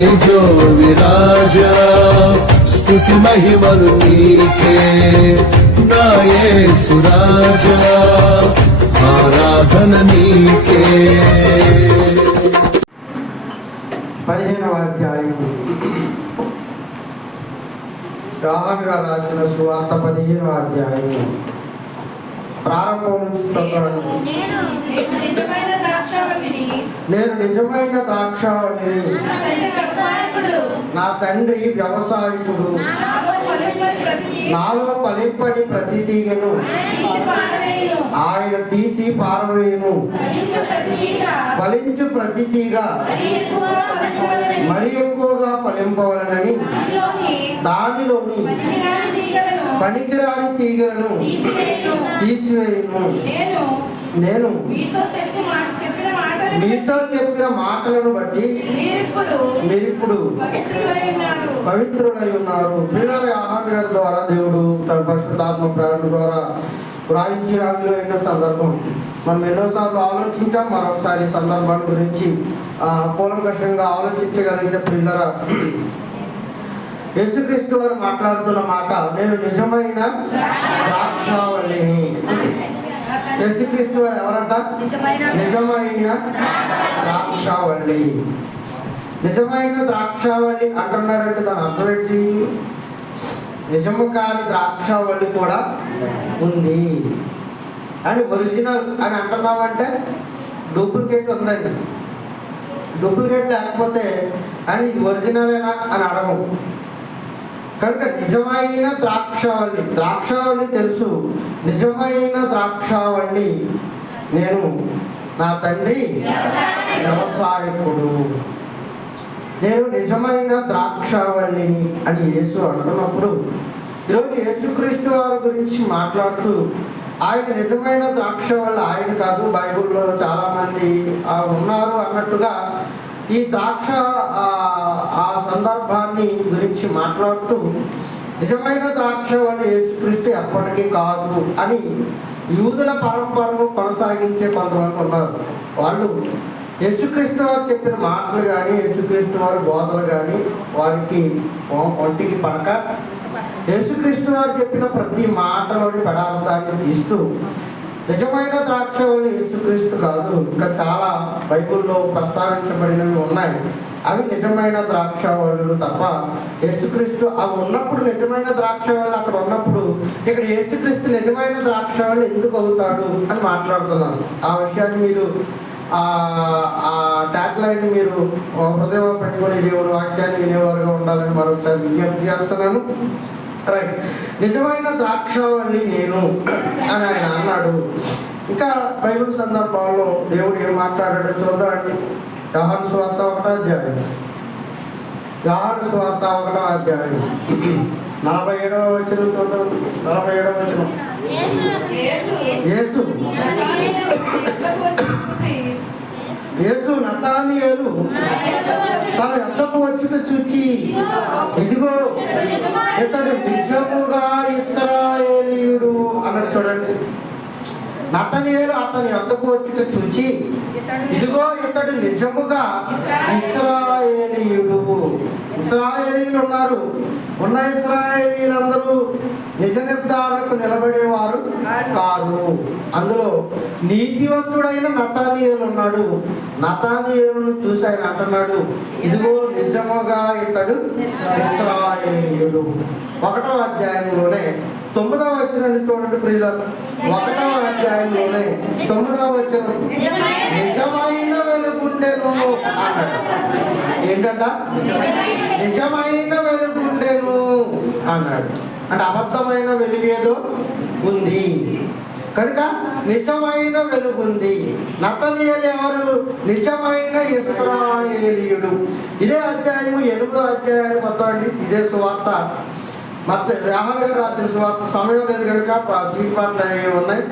जो विराजा स्तुति महिमनु नीके ना యేసు రాజా ఆరాధన నీకే. 15వ అధ్యాయం యోహాను గారు రాసిన సువార్త 15వ అధ్యాయం ప్రారంభం నుంచి చదవండి. నేను నిజమైన ద్రాక్షావళిని, నా తండ్రి వ్యవసాయకుడు, నాలో ఫలింపని ప్రతి తీగను ఆయన తీసి పారవేయును. ఫలించు ప్రతి తీగ మరి ఎక్కువగా ఫలింపవలనని దానిలోని పనికిరాని తీగలను తీసివేయును. నేను మీతో చెప్పిన మాటలను బట్టి మీరిప్పుడు పవిత్రులై ఉన్నారు. పిల్లల యోహాను గారి ద్వారా దేవుడు తన పరిశుద్ధాత్మ ప్రేరణ ద్వారా వ్రాయించిన ఎన్నో సందర్భం మనం ఎన్నోసార్లు ఆలోచించాం. మరొకసారి సందర్భాన్ని గురించి కూలంకషంగా ఆలోచించగలిగితే పిల్లల యేసుక్రీస్తు వారు మాట్లాడుతున్న మాట, నేను నిజమైన ద్రాక్షావళిని. యేసుక్రీస్తు వారు ఎవరంట? నిజమైన ద్రాక్షావళి. నిజమైన ద్రాక్షావళి అంటున్నాడంటే దాని అర్థం ఏంటి? నిజము కాని ద్రాక్షావళి కూడా ఉంది అని, ఒరిజినల్ అని అంటున్నామంటే డూప్లికేట్ ఉందండి. డూప్లికేట్ లేకపోతే అని ఇది ఒరిజినలేనా అని అడగం. కనుక నిజమైన ద్రాక్షావళి, ద్రాక్షావళి తెలుసు. నిజమైన ద్రాక్షావళి నేను, నా తండ్రి వ్యవసాయకుడు. నేను నిజమైన ద్రాక్షావళిని అని యేసు అంటున్నప్పుడు, ఈరోజు యేసుక్రీస్తు వారి గురించి మాట్లాడుతూ ఆయన నిజమైన ద్రాక్షావళి ఆయన కాదు, బైబిల్లో చాలామంది ఉన్నారు అన్నట్టుగా ఈ ద్రాక్ష ఆ సందర్భాన్ని గురించి మాట్లాడుతూ నిజమైన ద్రాక్షావళి యేసుక్రీస్తు ఎప్పటికీ కాదు అని యూదుల పరంపరను కొనసాగించే కొంతమంది ఉన్నారు. వాళ్ళు యేసుక్రీస్తు వారు చెప్పిన మాటలు కానీ యేసుక్రీస్తు వారి బోధలు కానీ వారికి ఒంటికి పడక, యేసుక్రీస్తు వారు చెప్పిన ప్రతి మాటలోని పదార్థాన్ని తీస్తూ నిజమైన ద్రాక్షావళి యేసుక్రీస్తు కాదు, ఇంకా చాలా బైబిల్లో ప్రస్తావించబడినవి ఉన్నాయి, అవి నిజమైన ద్రాక్షావళులు తప్ప యేసుక్రీస్తు అవి ఉన్నప్పుడు నిజమైన ద్రాక్షావళి అక్కడ ఉన్నప్పుడు ఇక్కడ యేసుక్రీస్తు నిజమైన ద్రాక్షావళి ఎందుకు అవుతాడు అని మాట్లాడుతున్నాను. ఆ విషయాన్ని మీరు ఆ ట్యాగ్ లైన్ మీరు హృదయంలో పెట్టుకుని దేవుని వాక్యాన్ని వినేవారుగా ఉండాలని మరొకసారి విజ్ఞప్తి చేస్తున్నాను. రైట్, నిజమైన ద్రాక్షావళి నేను అని ఆయన అన్నాడు. ఇంకా బైబిల్ సందర్భాల్లో దేవుడు ఏం మాట్లాడాడో చూద్దామండి. యోహాను సువార్త 1వ అధ్యాయం, యోహాను సువార్త 1వ అధ్యాయం 47వ వచనం చూద్దాం. 47వ వచనం, యేసు నతానియేలు తన యొద్దకు వచ్చుట చూచి, ఇదిగో ఇతడు నిజముగా ఇశ్రాయేలీయుడు అన్నాడు. చూడండి, నతనియేలు అతని యొద్దకు వచ్చుట చూచి, ఇదిగో ఇతడు నిజముగా ఇశ్రాయేలీయుడు. ఇశ్రాయేలీయులు ఉన్నారు. ఉన్న ఇశ్రాయేలీలందరూ నిజ నిర్ధారణకు నిలబడేవారు కారు. అందులో నీతివంతుడైన నతానియేలు ఉన్నాడు. నతానియేలును చూసి ఆయన అంటున్నాడు, ఇదిగో నిజముగా ఇతడు ఇశ్రాయేలీయుడు. 1వ అధ్యాయంలోనే 9వ వచనాన్ని చూడండి ప్రియులారా. 1వ అధ్యాయంలోనే 9వ వచనం, నిజమైన వెలుగుండెను అన్నాడు. ఏంటంట? నిజమైన వెలుగుండెను అన్నాడు. అంటే అబద్ధమైన వెలుగేదో ఉంది కనుక నిజమైన వెలుగుంది. నతనియేలు ఎవరు? నిజమైన ఇశ్రాయేలీయుడు. ఇదే అధ్యాయము 8వ అధ్యాయానికి వద్దామండి. ఇదే సువార్త యోహాను గారు రాసిన సువార్త. సమయం లేదు కనుక సీపాట్లు అనేవి ఉన్నాయి,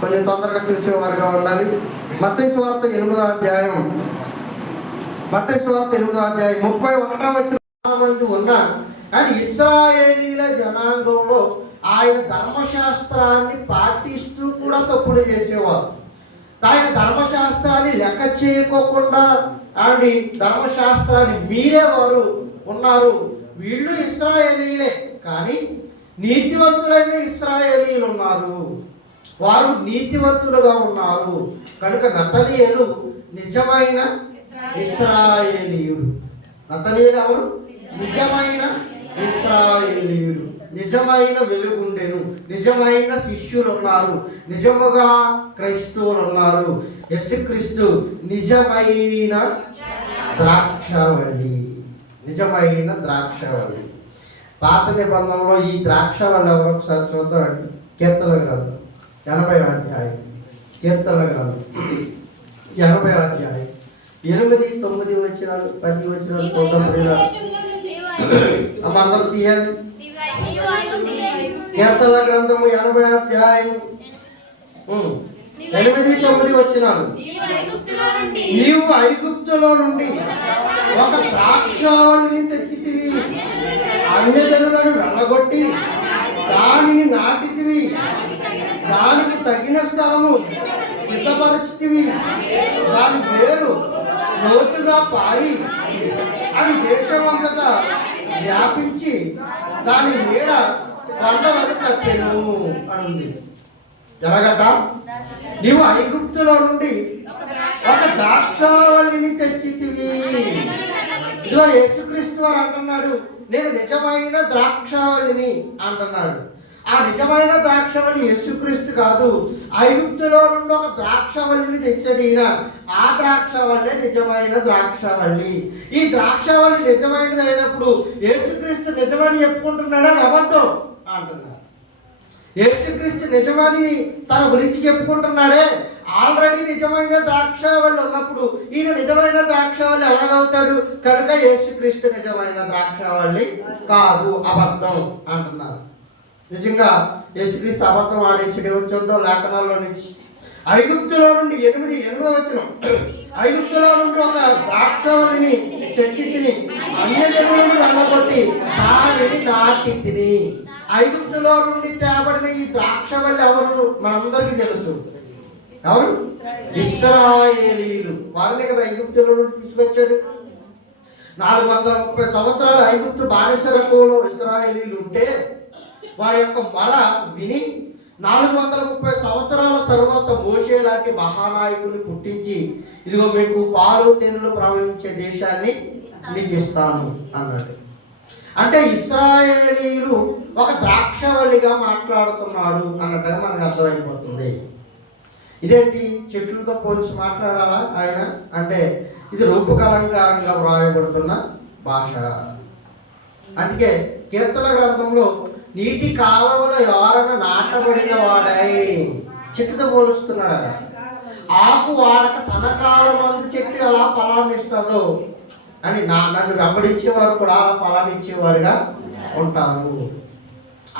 కొంచెం తొందరగా చూసేవారుగా ఉండాలి. మత్తయి సువార్త 8వ అధ్యాయం, మత్తయి సువార్త 8వ అధ్యాయం 31వ వచనం. చాలా మంది ఉన్నా కానీ ఇశ్రాయేలీల జనాంగంలో ఆయన ధర్మశాస్త్రాన్ని పాటిస్తూ కూడా తప్పులు చేసేవారు. ఆయన ధర్మశాస్త్రాన్ని లెక్క చేయకోకుండా ఆవిడ ధర్మశాస్త్రాన్ని మీరే వారు ఉన్నారు. వీళ్ళు ఇశ్రాయేలీలే, కానీ నీతివంతులైన ఇశ్రాయేలీలు ఉన్నారు. వారు నీతివంతులుగా ఉన్నారు కనుక నతనీయులు నిజమైన ఇశ్రాయేలీయుడు. నతనీయులు ఎవరు? నిజమైన ఇశ్రాయేలీయుడు. నిజమైన వెలుగుండెను, నిజమైన శిష్యులు ఉన్నారు, నిజముగా క్రైస్తవులు ఉన్నారు. యేసుక్రీస్తు నిజమైన ద్రాక్షవల్లి, నిజమైన ద్రాక్షవల్లి. పాత నిబంధనలో ఈ ద్రాక్షవల్లి ఎవరు ఒకసారి చూద్దామండి. కీర్తన గ్రంథం 80వ అధ్యాయం, కీర్తన గ్రంథం 80వ అధ్యాయం 8, 9 వచనాలు 10 వచనాలు చూద్దాం. అమ్మ అందరూ తీయాలి. కీర్తన గ్రంథము 80వ అధ్యాయం 8, 9 వచనాలు. నీవు ఐగుప్తులో నుండి ఒక ద్రాక్షావళిని తెచ్చితివి, అన్యజనులను వెళ్ళగొట్టి దానిని నాటితివి, దానికి తగిన స్థలము సిద్ధపరచితివి, దాని పేరు లోతుగా పారి అది దేశమంతటా వ్యాపించి దాని నీడ కొండలను కప్పెను అని ఉంది. ఎలాగట? నీవు ఐగుప్తులో నుండి ఒక ద్రాక్షావళిని తెచ్చితివి. ఇదిగో యేసుక్రీస్తు వారు అంటున్నాడు, నేను నిజమైన ద్రాక్షావళిని అంటున్నాడు. ఆ నిజమైన ద్రాక్షవల్లి యేసుక్రీస్తు కాదు, ఐగుప్తులో నుండి ఒక ద్రాక్షవల్లిని తెచ్చాడు ఈయన. ఆ ద్రాక్షవల్లే నిజమైన ద్రాక్షవల్లి. ఈ ద్రాక్షవల్లి నిజమైనది అయినప్పుడు యేసుక్రీస్తు నిజమని చెప్పుకుంటున్నాడా? అబద్ధం అంటున్నాడు. యేసుక్రీస్తు నిజమని తన గురించి చెప్పుకుంటున్నాడే. ఆల్రెడీ నిజమైన ద్రాక్షవల్లి ఉన్నప్పుడు ఈయన నిజమైన ద్రాక్షవల్లి ఎలాగవుతాడు? కనుక యేసుక్రీస్తు నిజమైన ద్రాక్షవల్లి కాదు, అబద్ధం అంటున్నారు. నిజంగా యేసుక్రీస్తు అబద్ధం ఆడేసి వచ్చేద్దాం లేఖనాల్లో నుంచి. ఐగుప్తులో నుండి 8వ వచనం, ఐగుప్తులో నుండి ఒక ద్రాక్షవల్లిని తెచ్చి తిని అన్యజనులను వెళ్ళగొట్టి దానిని నాటి తిని. ఐగుప్తులో నుండి తేబడిన ఈ ద్రాక్షవల్లి ఎవరు? మనందరికీ తెలుసు. ఎవరు? ఇశ్రాయేలీయులు. వారిని కదా ఐగుప్తులో నుండి తీసుకొచ్చాడు. 430 సంవత్సరాలు ఐగుప్తు బానిసరకంలో ఇశ్రాయేలీయులు ఉంటే వారి యొక్క మొర విని 430 సంవత్సరాల తరువాత మోషే లాంటి మహానాయకుని పుట్టించి ఇదిగో మీకు పాలు తేనెలు ప్రవహించే దేశాన్ని మీకు ఇస్తాను అన్నాడు. అంటే ఇశ్రాయేలీయులు ఒక ద్రాక్షవల్లిగా మాట్లాడుతున్నాడు అన్నట్టుగా మనకు అర్థమైపోతుంది. ఇదేంటి చెట్లతో పోల్చి మాట్లాడాలా ఆయన? అంటే ఇది రూపకలంకారంగా వ్రాయబడుతున్న భాష. అందుకే కీర్తన గ్రంథంలో నీటి కాలువల ఎవరన నాటబడిన వాడై చెట్టుతో పోలుస్తున్నాడు. ఆకు వాడక తన కాలమందు చెట్టు ఎలా ఫలాన్ని ఇస్తుందో అని నన్ను వెంబడించేవారు కూడా ఫలాన్ని ఇచ్చేవారుగా ఉంటారు.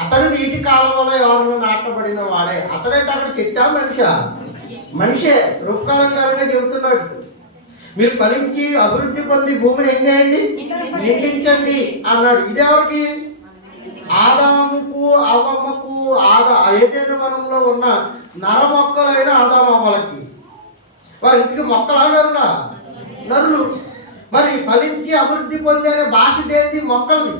అతడు నీటి కాలువలో ఎవరన నాటబడిన వాడే. అతడంటే అక్కడ చెట్టా మనిషా? మనిషే. రూపకలంకారంగా చెబుతున్నాడు. మీరు ఫలించి అభివృద్ధి పొంది భూమిని ఏం చేయండి? నిండించండి అన్నాడు. ఇదెవరికి? ఆదాముకు అవ్వమ్మకు ఏదైనా వనంలో ఉన్న నర మొక్కలైన ఆదామవ్వలకి. వారు ఇంటికి మొక్కలా నరులా? నరులు. మరి ఫలించి అభివృద్ధి పొంది అనే భాష దేనిది? మొక్కలది.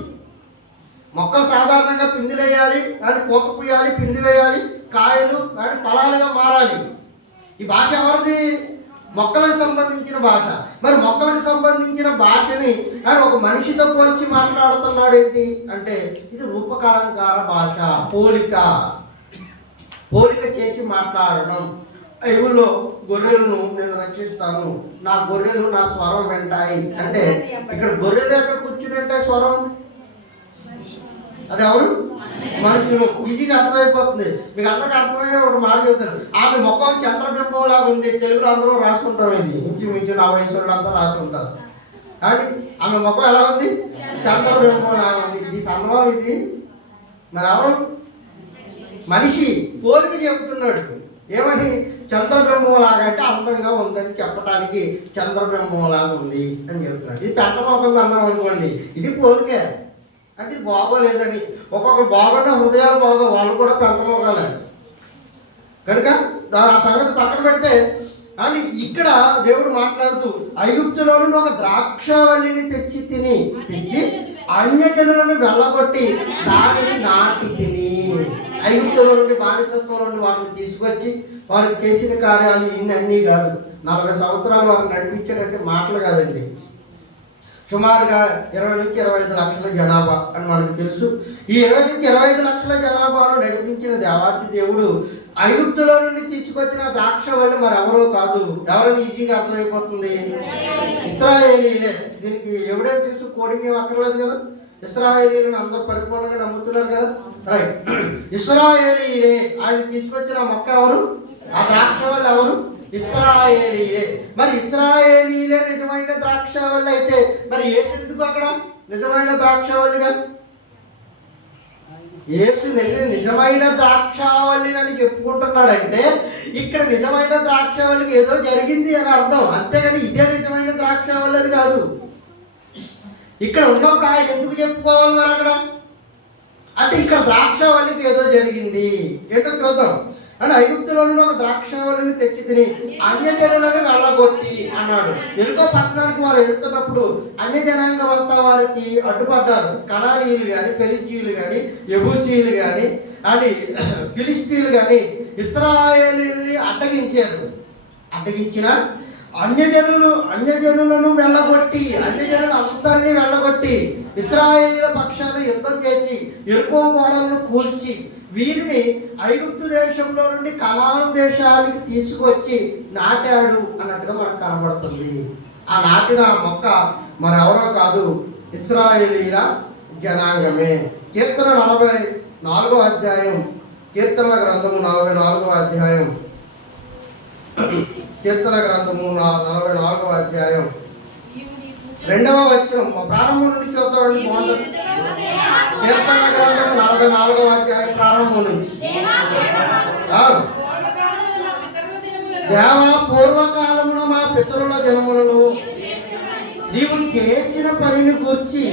మొక్కలు సాధారణంగా పిందులు వేయాలి, కానీ పూత పూయాలి, పిండి వేయాలి, కాయలు కానీ ఫలాలుగా మారాలి. ఈ భాష ఎవరిది? మొక్కలకు సంబంధించిన భాష. మరి మొక్కలకు సంబంధించిన భాషని ఆయన ఒక మనిషితో పోల్చి మాట్లాడుతున్నాడు ఏంటి అంటే ఇది రూపకలంకార భాష. పోలిక చేసి మాట్లాడడం. బైబిల్లో గొర్రెలను నేను రక్షిస్తాను, నా గొర్రెలు నా స్వరం వింటాయి అంటే ఇక్కడ గొర్రెలు ఎక్కడ కూర్చుంటే స్వరం అది ఎవరు? మనుషులు. ఈజీగా అర్థమైపోతుంది. మీకు అందరికీ అర్థమయ్యే ఒక మాట చెప్తాను. ఆమె ముఖం చంద్రబింబం లాగా ఉంది. తెలుగులో అందరూ రాసుకుంటాం. ఇది ఇంచుమించు నా వయసు వాళ్ళంతా రాసి ఉంటారు. కాబట్టి ఆమె ముఖం ఎలా ఉంది? చంద్రబింబం లాగా ఉంది. ఇది సన్మానం. ఇది మరి ఎవరు? మనిషి. పోలిక చెబుతున్నాడు. ఏమని? చంద్రబింబం లాగా అంటే అందంగా ఉందని చెప్పడానికి చంద్రబింబం లాగా ఉంది అని చెబుతున్నాడు. ఇది పెంట మొఖం అందరం అనుకోండి. ఇది పోలికే. అంటే ఇది బాగోలేదని. ఒక్కొక్కరు బాగుంటే హృదయాలు బాగో, వాళ్ళు కూడా పెంట మొగాలే. కనుక ఆ సంగతి పక్కన పెడితే అని ఇక్కడ దేవుడు మాట్లాడుతూ ఐగుప్తులో నుండి ఒక ద్రాక్షవల్లిని తెచ్చి అన్యజనులను వెళ్ళగొట్టి దానిని నాటి తిని. ఐగుప్తులో నుండి బానిసత్వంలో నుండి వారిని తీసుకొచ్చి వారికి చేసిన కార్యాలు ఇన్ని కాదు. 40 సంవత్సరాలు వారిని నడిపించాడంటే మాటలు కాదండి. సుమారుగా 20 నుంచి 25 లక్షల జనాభా అని మనకు తెలుసు. ఈ 20 నుంచి 25 లక్షల జనాభాను నడిపించిన దేవాది దేవుడు ఐగుప్తులో నుండి తీసుకొచ్చిన ద్రాక్షవల్లి మరి ఎవరో కాదు. ఎవరైనా ఈజీగా అర్థమైపోతుంది, ఇశ్రాయేలీలే. దీనికి ఎవిడెన్స్ కోడింగ్ ఏం అక్కర్లేదు కదా. ఇశ్రాయేలీలను అందరూ పరిపూర్ణంగా నమ్ముతున్నారు కదా. రైట్, ఇశ్రాయేలీలే. ఆయన తీసుకొచ్చిన మొక్క ఎవరు? ఆ ద్రాక్షవల్లి ఎవరు? ఇశ్రాయేలీలే. మరి ఇశ్రాయేలీలే నిజమైన ద్రాక్షవల్లి అయితే మరి యేసు ఎందుకు అక్కడ నిజమైన ద్రాక్షవల్లిగా? యేసు నిజమైన ద్రాక్షవల్లిని అని చెప్పుకుంటున్నాడంటే ఇక్కడ నిజమైన ద్రాక్షవల్లికి ఏదో జరిగింది అని అర్థం, అంతేగాని ఇదే నిజమైన ద్రాక్షవల్లి అని కాదు. ఇక్కడ ఉన్నప్పుడు ఆయన ఎందుకు చెప్పుకోవాలి మరి అక్కడ? అంటే ఇక్కడ ద్రాక్షవల్లికి ఏదో జరిగింది, ఏంటో చూద్దాం. అని ఐగుప్తులో ఒక ద్రాక్షవల్లిని తెచ్చి తిని అన్యజనులను వెళ్ళగొట్టి అన్నాడు. ఎరుకో పట్టణానికి వారు వెళుతున్నప్పుడు అన్య జనాంగం అంతా వారికి అడ్డుపడ్డారు. కనానీయులు కానీ, ఫెలిస్తీయులు కానీ, యెబూసీయులు కానీ, అని ఫిలిస్తీయులు కానీ ఇశ్రాయేలీయుల్ని అడ్డగించిన అన్యజనులను వెళ్ళగొట్టి, అన్యజనులు అందరినీ వెళ్ళగొట్టి ఇశ్రాయేలీయుల పక్షాన యుద్ధం చేసి ఎరుకో గోడలను కూల్చి వీరిని ఐగుప్తు దేశంలో నుండి కనాను దేశానికి తీసుకొచ్చి నాటాడు అన్నట్టుగా మనకు కనబడుతుంది. ఆ నాటిన మొక్క మరి ఎవరో కాదు, ఇశ్రాయేలీల జనాంగమే. కీర్తన 44వ అధ్యాయం, కీర్తనల గ్రంథము 44వ అధ్యాయం, కీర్తన గ్రంథము 44వ అధ్యాయం 2వ వచనం. ప్రారంభం నుండి చూద్దామండి, బాగుంటుంది. కీర్తన గ్రంథం 44వ అధ్యాయం ప్రారంభం నుంచి. దేవా, పూర్వకాలమున మా పితరుల దినములలో నీవు చేసిన పనిని గురించి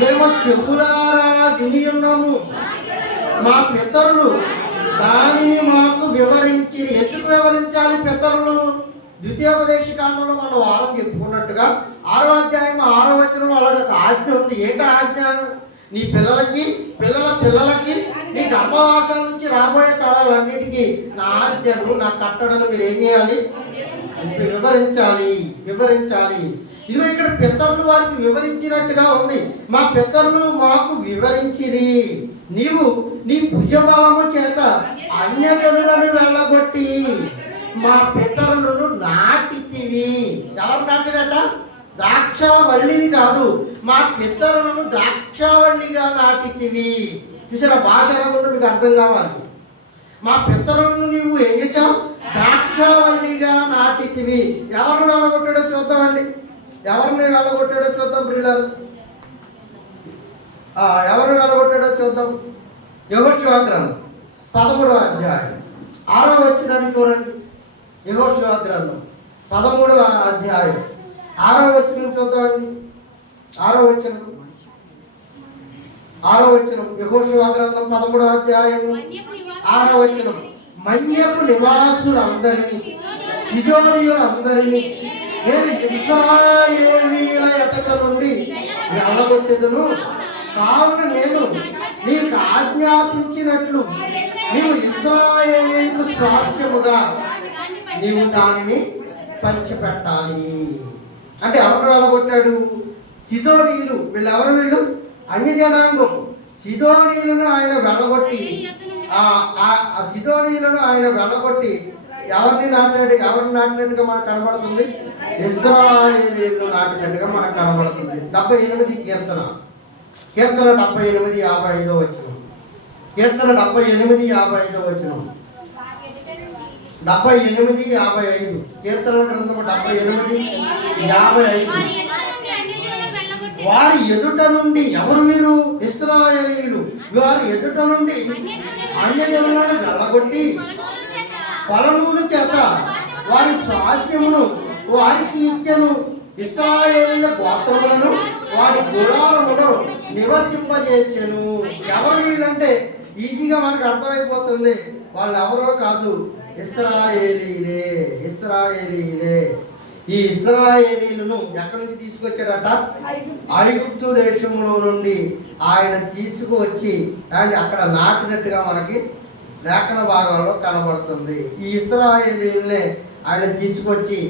మేము చెవులారా విని ఉన్నాము. మా పితరులు దానిని మాకు వివరించి. ఎందుకు వివరించాలి పితరులు? ద్వితీయోపదేశకాండంలో మనం వారం చెప్పుకున్నట్టుగా 6వ అధ్యాయం 6వ వచనం వాళ్ళకి ఒక ఆజ్ఞ ఉంది. ఏంటి ఆజ్ఞ? నీ పిల్లలకి, పిల్లల పిల్లలకి, నీ గర్భవాసం నుంచి రాబోయే తరాలన్నిటికీ నా ఆజ్ఞలు, నా కట్టడలు మీరు ఏం చేయాలి? వివరించాలి. ఇది ఇక్కడ పితరులు వారికి వివరించినట్టుగా ఉంది. మా పితరులు మాకు వివరించిరి. నీవు నీ భుజబలము చేత అన్యజనులను వెళ్ళగొట్టి మా పితరులను నాటితివి. ఎవరు నాటినట? ద్రాక్షవల్లిని కాదు, మా పితరులను ద్రాక్షవల్లిగా నాటితివి. చూసిన భాష ముందు మీకు అర్థం కావాలి. మా పితరులను నీవు ఏం చేసావు? ద్రాక్షవల్లిగా నాటితివి. ఎవరిని వెళ్ళగొట్టాడో చూద్దామండి. ఎవరిని వెళ్ళగొట్టాడో చూద్దాం ప్రియులారు. ఎవరిని వెళ్ళగొట్టాడో చూద్దాం. యెహోషువ గ్రంథం 13వ అధ్యాయం 6వ వచనాన్ని చూడండి. యెహోషువ గ్రంథం 13వ అధ్యాయం 6వ వచనం చూద్దామండి. 6వ వచనం యెహోషువ గ్రంథం 13వ అధ్యాయం 6వ వచనం. మన్యపు నివాసులందరినీ, సిదోనీయులందరినీ నేను ఇశ్రాయేలీయుల ఎదుట నుండి వెళ్ళగొట్టెదను. కావున నేను నీకు ఆజ్ఞాపించినట్లు నీవు ఇశ్రాయేలీయులకు స్వాస్థ్యముగా నీవు దానిని పంచిపెట్టాలి. అంటే ఎవరు వెళ్ళగొట్టాడు? సిదోనీయులు. వీళ్ళెవరు? వీళ్ళు అన్యజనాంగం. సిదోనీయులను ఆయన వెళ్ళగొట్టి, సిదోనీయులను ఆయన వెళ్ళగొట్టి ఎవరిని నాటినట్టుగా మనకు కనబడుతుంది? ఇశ్రాయేలీయులను నాటినట్టుగా మనకు కనబడుతుంది. 78 కీర్తన 78:55 వచనం. కీర్తన 78:55 వచనం. 78:55. కీర్తన గ్రంథము 78:55. వారి ఎదుట నుండి, ఎవరు వీరు? ఇశ్రాయేలీయులు. వారి ఎదుట నుండి అన్యజనులను వెళ్ళగొట్టి పొలముల చేత వారి స్వాస్యమును వారికి ఇచ్చెను. ఇశ్రాయేలీయుల గోత్రములను వారి గుడారమును నివసింపజేసెను. ఎవరు వీళ్ళంటే ఈజీగా మనకు అర్థమైపోతుంది. వాళ్ళు ఎవరో కాదు, ఇశ్రాయేలీలే. ఇశ్రాయేలీలే. ఈ ఇశ్రాయేలీలను ఎక్కడి నుంచి తీసుకొచ్చాడట? ఐగుప్తు దేశంలో నుండి ఆయన తీసుకువచ్చి అండ్ అక్కడ నాటినట్టుగా మనకి లేఖన భాగాల్లో కనబడుతుంది. ఈ ఇశ్రాయేలీలనే ఆయన తీసుకొచ్చి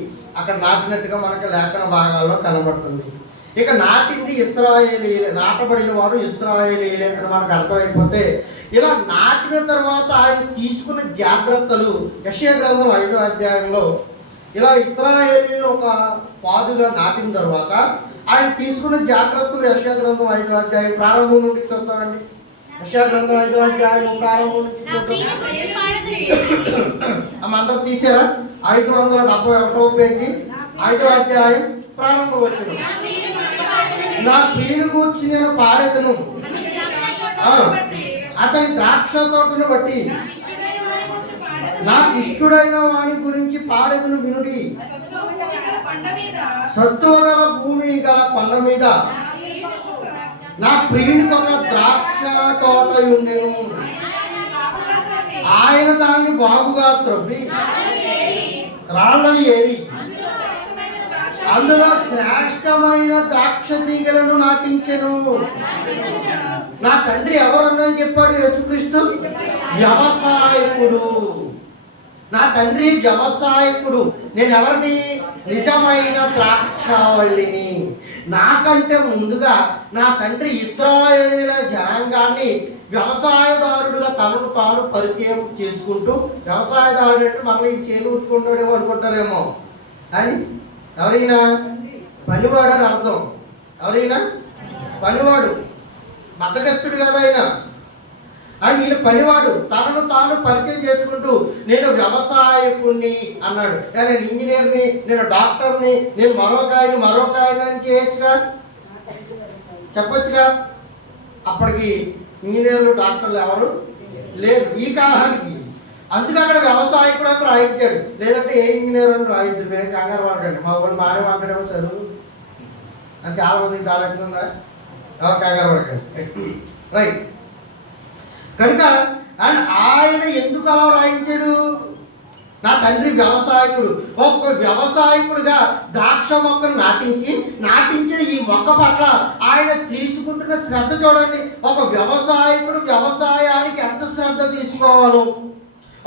అక్కడ నాటినట్టుగా మనకి లేఖన భాగాల్లో కనబడుతుంది. ఇక నాటింది ఇశ్రాయేలీలే, నాటబడిన వారు ఇశ్రాయేలీలే అని మనకు అర్థమైపోతే, ఇలా నాటిన తర్వాత ఆయన తీసుకున్న జాగ్రత్తలు యెషయా గ్రంథం 5వ అధ్యాయంలో ఇలా ఇశ్రాయేలీలను ఒక పాదుగా నాటిన తర్వాత ఆయన తీసుకున్న జాగ్రత్తలు యెషయా గ్రంథం 5వ అధ్యాయం ప్రారంభం నుండి చూద్దామండి. యెషయా గ్రంథం 5వ అధ్యాయం ప్రారంభం నుంచి చూద్దాం. అందరూ తీసారా? 571వ పేజీ 5వ అధ్యాయం ప్రారంభం వచ్చింది. నా ప్రియుని గూర్చి నేను పాడెదను, అతని ద్రాక్ష తోటను బట్టి నాకు ఇష్టడైన వాని గురించి పాడెదను వినుడి. సత్తువ గల భూమి గల కొండ మీద నా ప్రియునికి ఒక ద్రాక్ష తోట ఉండెను. ఆయన దాన్ని బాగుగా త్రవ్వి రాళ్ళని ఏరి అందులో శ్రేష్టమైన ద్రాక్ష తీగలను నాటించెను. నా తండ్రి ఎవరన్నది చెప్పాడు యేసుక్రీస్తు? వ్యవసాయకుడు. నా తండ్రి వ్యవసాయకుడు, నేను ఎవరిని? నిజమైన ద్రాక్షావళిని. నాకంటే ముందుగా నా తండ్రి ఇశ్రాయేలీయుల జనాంగాన్ని వ్యవసాయదారుడుగా తనను తాను పరిచయం చేసుకుంటూ, వ్యవసాయదారుడు అంటే మళ్ళీ చేను ఉట్టుకుంటాడేమో అనుకుంటారేమో అని, ఎవరైనా పనివాడు అని అర్థం. ఎవరైనా పనివాడు, బద్దకస్తుడు కదా ఆయన. అని ఈయన పనివాడు తనను తాను పరిచయం చేసుకుంటూ నేను వ్యవసాయకుడిని అన్నాడు. నేను ఇంజనీర్ని, నేను డాక్టర్ని, నేను మరొక ఆయన అని చేయొచ్చుగా, చెప్పొచ్చుగా. అప్పటికి ఇంజనీర్లు డాక్టర్లు ఎవరు లేదు ఈ కాలానికి. అందుకే అక్కడ వ్యవసాయకుడు అని రాయించాడు, లేదంటే ఏ ఇంజనీర్ అని రాయించాడు. మేము కంగారు పడకండి, మా ఊళ్ళు బాగానే పంపడేమో చదువు అని చాలా మందికి దాడట్టుందా, ఎవరు కంగారు పడకండి. రైట్. కనుక అండ్ ఆయన ఎందుకు అలా రాయించాడు? నా తండ్రి వ్యవసాయకుడు. ఒక వ్యవసాయకుడిగా ద్రాక్ష మొక్కను నాటించిన ఈ మొక్క పట్ల ఆయన తీసుకుంటున్న శ్రద్ధ చూడండి. ఒక వ్యవసాయకుడు వ్యవసాయానికి ఎంత శ్రద్ధ తీసుకోవాలో,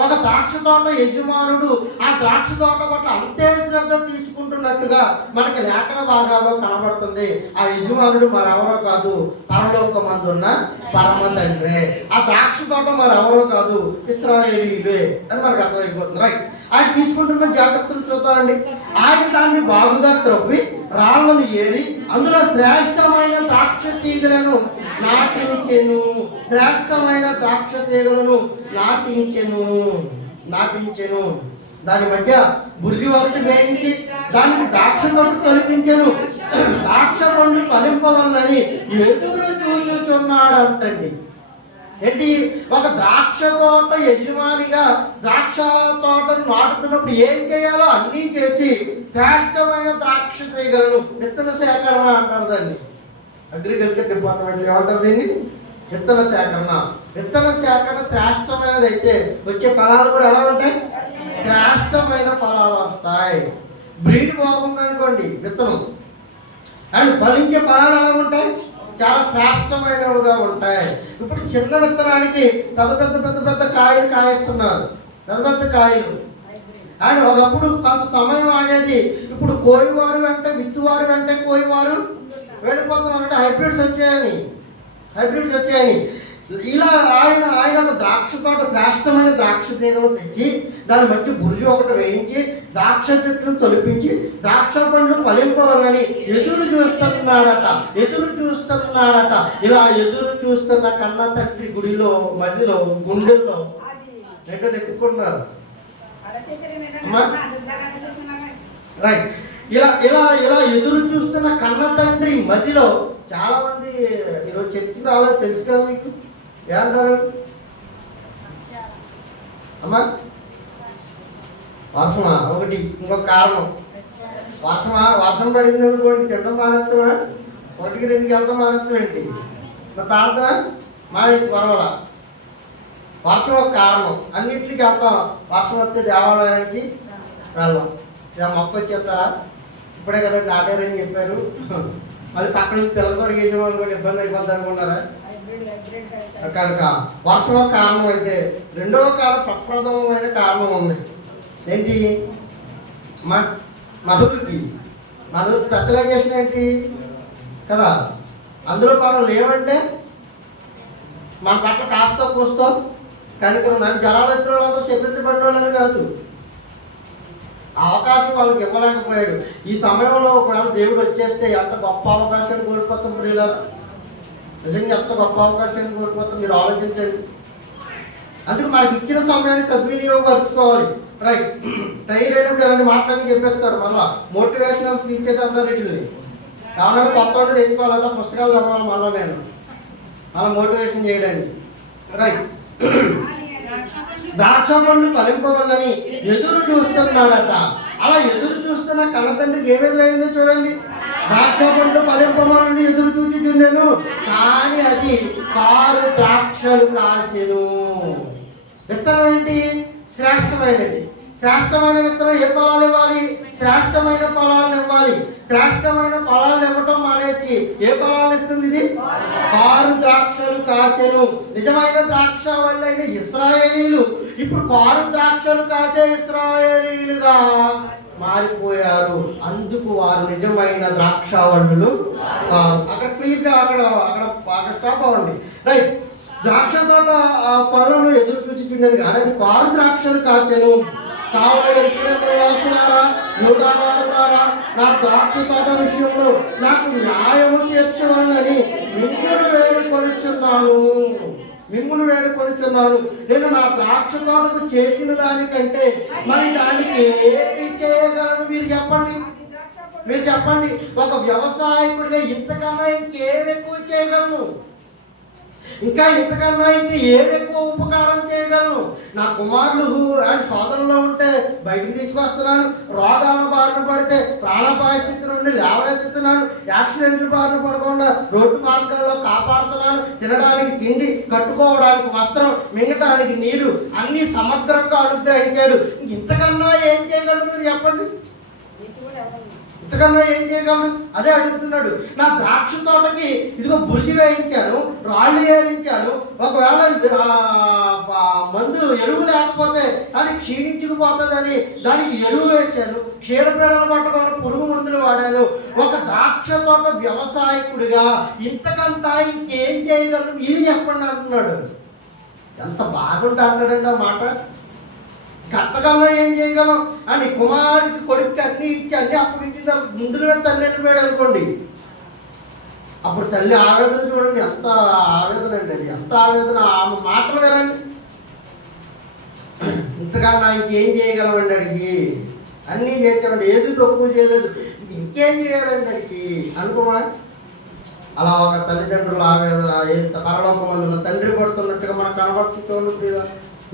ఒక ద్రాక్ష తోట యజమానుడు ఆ ద్రాక్ష తోట పట్ల అంతే శ్రద్ధ తీసుకుంటున్నట్టుగా మనకి లేఖన భాగాల్లో కనబడుతుంది. ఆ యజమానుడు మరెవరో కాదు, పరలోకమందు ఉన్న పరమ తండ్రే. ఆ ద్రాక్ష తోట మరెవరో కాదు, ఇశ్రాయేలీయులే అని మనకు అర్థమైపోతుంది. రైట్. ఆయన తీసుకుంటున్న జాగ్రత్తలు చూద్దామండి. ఆయన దాన్ని బాగుగా త్రవ్వి రాళ్ళను ఏరి అందులో శ్రేష్టమైన ద్రాక్ష తీగలను నాటించెను. శ్రేష్టమైన ద్రాక్ష తీగలను నాటించెను. దాని మధ్య బుర్జి ఒకటి వేయించి దానికి ద్రాక్ష తోట కల్పించెను. ద్రాక్ష పండు ఫలింపవలనని ఎదురు చూచుచున్నాడు అంటండి. ఏంటి? ఒక ద్రాక్ష తోట యజమానిగా ద్రాక్ష తోటను నాటుతున్నప్పుడు ఏం చేయాలో అన్నీ చేసి శ్రేష్టమైన ద్రాక్ష తీగలను, విత్తన సేకరణ అంటారు దాన్ని, అగ్రికల్చర్ డిపార్ట్మెంట్ ఏమంటారు దీన్ని? విత్తన సేకరణ. విత్తన సేకరణ శ్రేష్టమైనది అయితే వచ్చే ఫలాలు కూడా ఎలా ఉంటాయి? శ్రేష్టమైన ఫలాలు వస్తాయి. బ్రీడ్ బాగుందనుకోండి విత్తనం, అండ్ ఫలించే ఫలాలు ఎలా ఉంటాయి? చాలా శ్రేష్టమైనవిగా ఉంటాయి. ఇప్పుడు చిన్న విత్తనానికి పెద్ద కాయలు కాయిస్తున్నారు, పెద్ద కాయలు. అండ్ ఒకప్పుడు కొంత సమయం ఆగేది. ఇప్పుడు కోయివారు అంటే విత్తువారు అంటే కోయివారు వెళ్ళిపోతున్నారు. అంటే హైబ్రిడ్స్ వచ్చాయని ఇలా ఆయన ఒక ద్రాక్ష తోట శ్రేష్టమైన ద్రాక్ష తీగలు తెచ్చి దాని మధ్య బుర్జు ఒకటి వేయించి ద్రాక్ష చెట్టును తొలిపించి ద్రాక్ష పండ్లు ఫలింపవాలని ఎదురు చూస్తున్నాడట. ఇలా ఎదురు చూస్తున్న కన్న తండ్రి గుడిలో మధ్యలో గుండెల్లో ఏంటో ఎత్తుకుంటున్నారు. రైట్. ఇలా ఎదురు చూస్తున్న కన్న తండ్రి మధ్యలో చాలా మంది ఈరోజు చర్చికి రాలేదు, తెలుసు కదా మీకు. ఏమంటారు అమ్మా? వర్షమా ఒకటి, ఇంకొక కారణం వర్షం పడింది అనుకోండి, తినడం మానేస్తామా, 1-2కి వెళ్తాం మానేస్తామేంటి, ప్రార్థన మానేసి పర్వాలా. వర్షం ఒక కారణం. అన్నింటికి వెళ్తాం, వర్షం వస్తే దేవాలయానికి వెళ్ళాం. ఇలా మొక్క వచ్చేస్తారా, ఇప్పుడే కదా నాటారని చెప్పారు, మళ్ళీ పక్కన నుంచి పిల్లలతో వేసేవాళ్ళు కూడా ఇబ్బంది అయిపోద్ది అనుకున్నారా? కనుక వర్షం ఒక కారణం అయితే, రెండవ ప్రప్రథమమైన కారణం ఉంది. ఏంటి? మధురికి స్పెషలైజేషన్ ఏంటి కదా, అందులో మనం లేవంటే మన పట్ల కాస్త కూస్తో కనికరం. నన్ను జనాలు ఎత్తున వాళ్ళందరూ చెప్పించబడిన వాళ్ళని కాదు, అవకాశం వాళ్ళకి ఇవ్వలేకపోయాడు. ఈ సమయంలో ఒకవేళ దేవుడు వచ్చేస్తే ఎంత గొప్ప అవకాశాన్ని కోల్పోతాం ప్రియులారా, నిజంగా ఎంత గొప్ప అవకాశాన్ని కోల్పోతాం, మీరు ఆలోచించండి. అందుకు మనకి ఇచ్చిన సమయాన్ని సద్వినియోగపరచుకోవాలి. రైట్, టైం లేనప్పుడు ఇలాంటి మాటలన్నీ చెప్పేస్తారు, మళ్ళీ మోటివేషనల్ స్పీచెస్ అంటారు వీటిని. కావాలంటే కొత్త వాటి తెచ్చుకోవాలి, లేదా పుస్తకాలు చదవాలి మళ్ళీ మళ్ళీ మోటివేషన్ చేయడానికి. రైట్, ద్రాక్ష పండు ఫలింపవల్లని ఎదురు చూస్తున్నాడట. అలా ఎదురు చూస్తున్న కన్నతండ్రికి ఏం ఎదురైందో చూడండి. ద్రాక్ష పండు ఫలింపవల్లని ఎదురు చూచి చూడాను, కానీ అది 6 ద్రాక్షలు కాసెను. విత్తనం ఏంటి? శ్రేష్టమైనది. శ్రేష్టమైన విత్తనం ఏ ఫలాలు ఇవ్వాలి? శ్రేష్టమైన ఫలాలను ఇవ్వాలి. శ్రేష్టమైన ఫలాలను ఇవ్వటం మానేసి ఏ ఫలాలు ఇస్తుంది? ఇది 6 ద్రాక్షలు కాచెను. నిజమైన ద్రాక్ష వల్లైన ఇశ్రాయేలీలు ఇప్పుడు 6 ద్రాక్షలు కాసే ఇశ్రాయేలీలుగా మారిపోయారు. అందుకు వారు నిజమైన ద్రాక్షావళులు కాదు. అక్కడ క్లియర్గా అక్కడ స్టాప్ అవ్వండి. రైట్, ద్రాక్ష తోట పనులను ఎదురు చూచుచున్నది కానీ అది 6 ద్రాక్షలు కాచెను. కావున యెరూషలేము నివాసులారా, యూదా వారులారా, నా ద్రాక్ష తోట విషయంలో నాకు న్యాయము తీర్చవలనని మిమ్మును వేడుకొనుచున్నాను. నేను నా ద్రాక్ష తోటకు చేసిన దానికంటే మరి దానికి ఏమి చేయగలను? మీరు చెప్పండి. ఒక వ్యవసాయకుడిగా ఇంతకన్నా ఇంకేం ఎక్కువ చేయగలను? ఇంకా ఇంతకన్నా ఏం ఎక్కువ ఉపకారం చేయగలను? నా కుమారులు అండ్ సోదరులో ఉంటే బయటికి తీసుకొస్తున్నాను, రోగాల బారిన పడితే ప్రాణాపాయ స్థితి నుండి లేవనెత్తుతున్నాను, యాక్సిడెంట్లు బారిన పడకుండా రోడ్డు మార్గాల్లో కాపాడుతున్నాను, తినడానికి తిండి, కట్టుకోవడానికి వస్త్రం, మింగటానికి నీరు అన్నీ సమగ్రంగా అనుగ్రహించాడు. ఇంతకన్నా ఏం చేయగలరు? మీరు చెప్పండి. ఇంతకన్నా ఏం చేయగలడు? అదే అడుగుతున్నాడు. నా ద్రాక్ష తోటకి ఇదిగో బురిజి వేయించాను, రాళ్ళు ఏరించాను, ఒకవేళ మందు ఎరువు లేకపోతే అది క్షీణించుకుపోతుందని దానికి ఎరువు వేశాను, క్షీరపీడలు పట్టుకొని పురుగు మందులు వాడాను. ఒక ద్రాక్ష తోట వ్యవసాయకుడిగా ఇంతకంటా ఇంకేం చేయగలను? మీరు చెప్పండి అంటున్నాడు. ఎంత బాగుంటా అంటాడండి ఆ మాట. కర్తకన్నా ఏం చేయగలం అని కుమారుడికి కొడుక్కి అన్ని ఇచ్చి అన్ని అప్పగించిన తర్వాత ముందుగా తల్లి వెళ్ళిపోయాడు అనుకోండి. అప్పుడు తల్లి ఆవేదన చూడండి, ఎంత ఆవేదన అండి, అది ఎంత ఆవేదన. ఆమె మాటలు వినండి. ఇంతకన్నా ఇంకేం చేయగలమండి అడిగి, అన్నీ చేసామండి, ఏది తక్కువ చేయలేదు, ఇంకేం చేయాలండి అడిగి అనుకోమా. అలా ఒక తల్లిదండ్రుల ఆవేదన పరలోకమందున తండ్రి పడుతున్నట్టుగా మనకు కనబడుతుంది.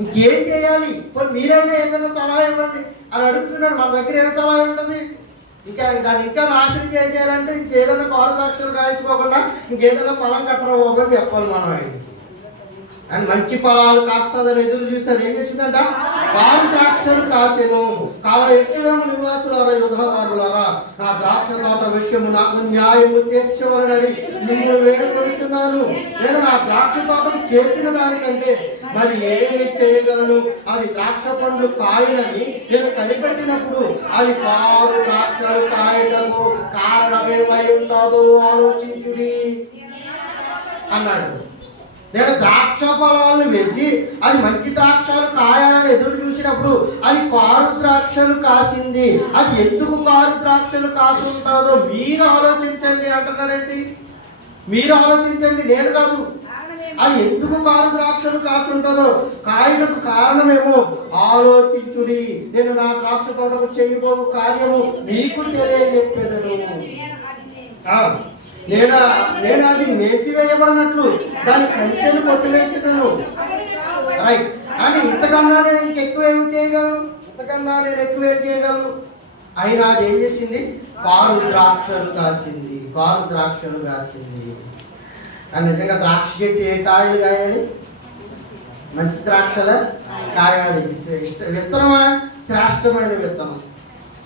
ఇంకేం చేయాలి? కొన్ని మీరైనా ఏదైనా సలహా ఇవ్వండి అని అడుగుతున్నాడు. మన దగ్గర ఏం సలహా ఉంటుంది? దాన్ని ఇంకా నాశనం చేయాలంటే ఇంకేదైనా 6 ద్రాక్షలు కాయించుకోకుండా ఇంకేదైనా పొలం కట్టకపోని చెప్పాలి మనం. అండ్ మంచి పొలాలు కాస్తుందని ఎదురు చూస్తే అది ఏం చేసిందంట? 6 ద్రాక్షలు కాచెను. కావున యెరూషలేము నివాసులారా, యూదావారులారా, నా ద్రాక్ష తోట విషయము నాకు న్యాయము తీర్చవలనని నిన్ను వేడుకొనుచున్నాను. నేను నా ద్రాక్ష తోటకు చేసిన దానికంటే మరి ఏమి చేయగలను? అది ద్రాక్ష పండ్లు కాయలని నేను కనిపెట్టినప్పుడు అది 6 ద్రాక్షలు కాయటకు కారణమేమై ఉంటుందో ఆలోచించుడి అన్నాడు. నేను ద్రాక్ష ఫలాలను వేసి అది మంచి ద్రాక్షలు కాయాలని ఎదురు చూసినప్పుడు అది 6 ద్రాక్షలు కాసింది. అది ఎందుకు 6 ద్రాక్షలు కాసుంటుందో మీరు ఆలోచించండి అంటున్నాడండి. మీరు ఆలోచించండి, నేను కాదు. అది ఎందుకు 6 ద్రాక్షలు కాసుంటుందో కాయలకు కారణమేమో ఆలోచించుడి. నేను నా ద్రాక్ష తోటకు చేయబోవు కార్యము మీకు తెలియజెప్పేదను. నేను అది వేసివేయబడినట్లు దాని కంచెలు కొట్టివేసేదను. రైట్, అంటే ఇంతకన్నా నేను ఇంకెక్కువేం చేయగలను? ఇంతకన్నా నేను ఎక్కువేం చేయగలను? అయినా అది ఏం చేసింది? 6 ద్రాక్షలు కాచింది. 6 ద్రాక్షలు కాచింది. కానీ నిజంగా ద్రాక్ష చెట్టు ఏ కాయలు కాయాలి? మంచి ద్రాక్షల కాయాలి. విత్తనమా? శ్రేష్టమైన విత్తనం.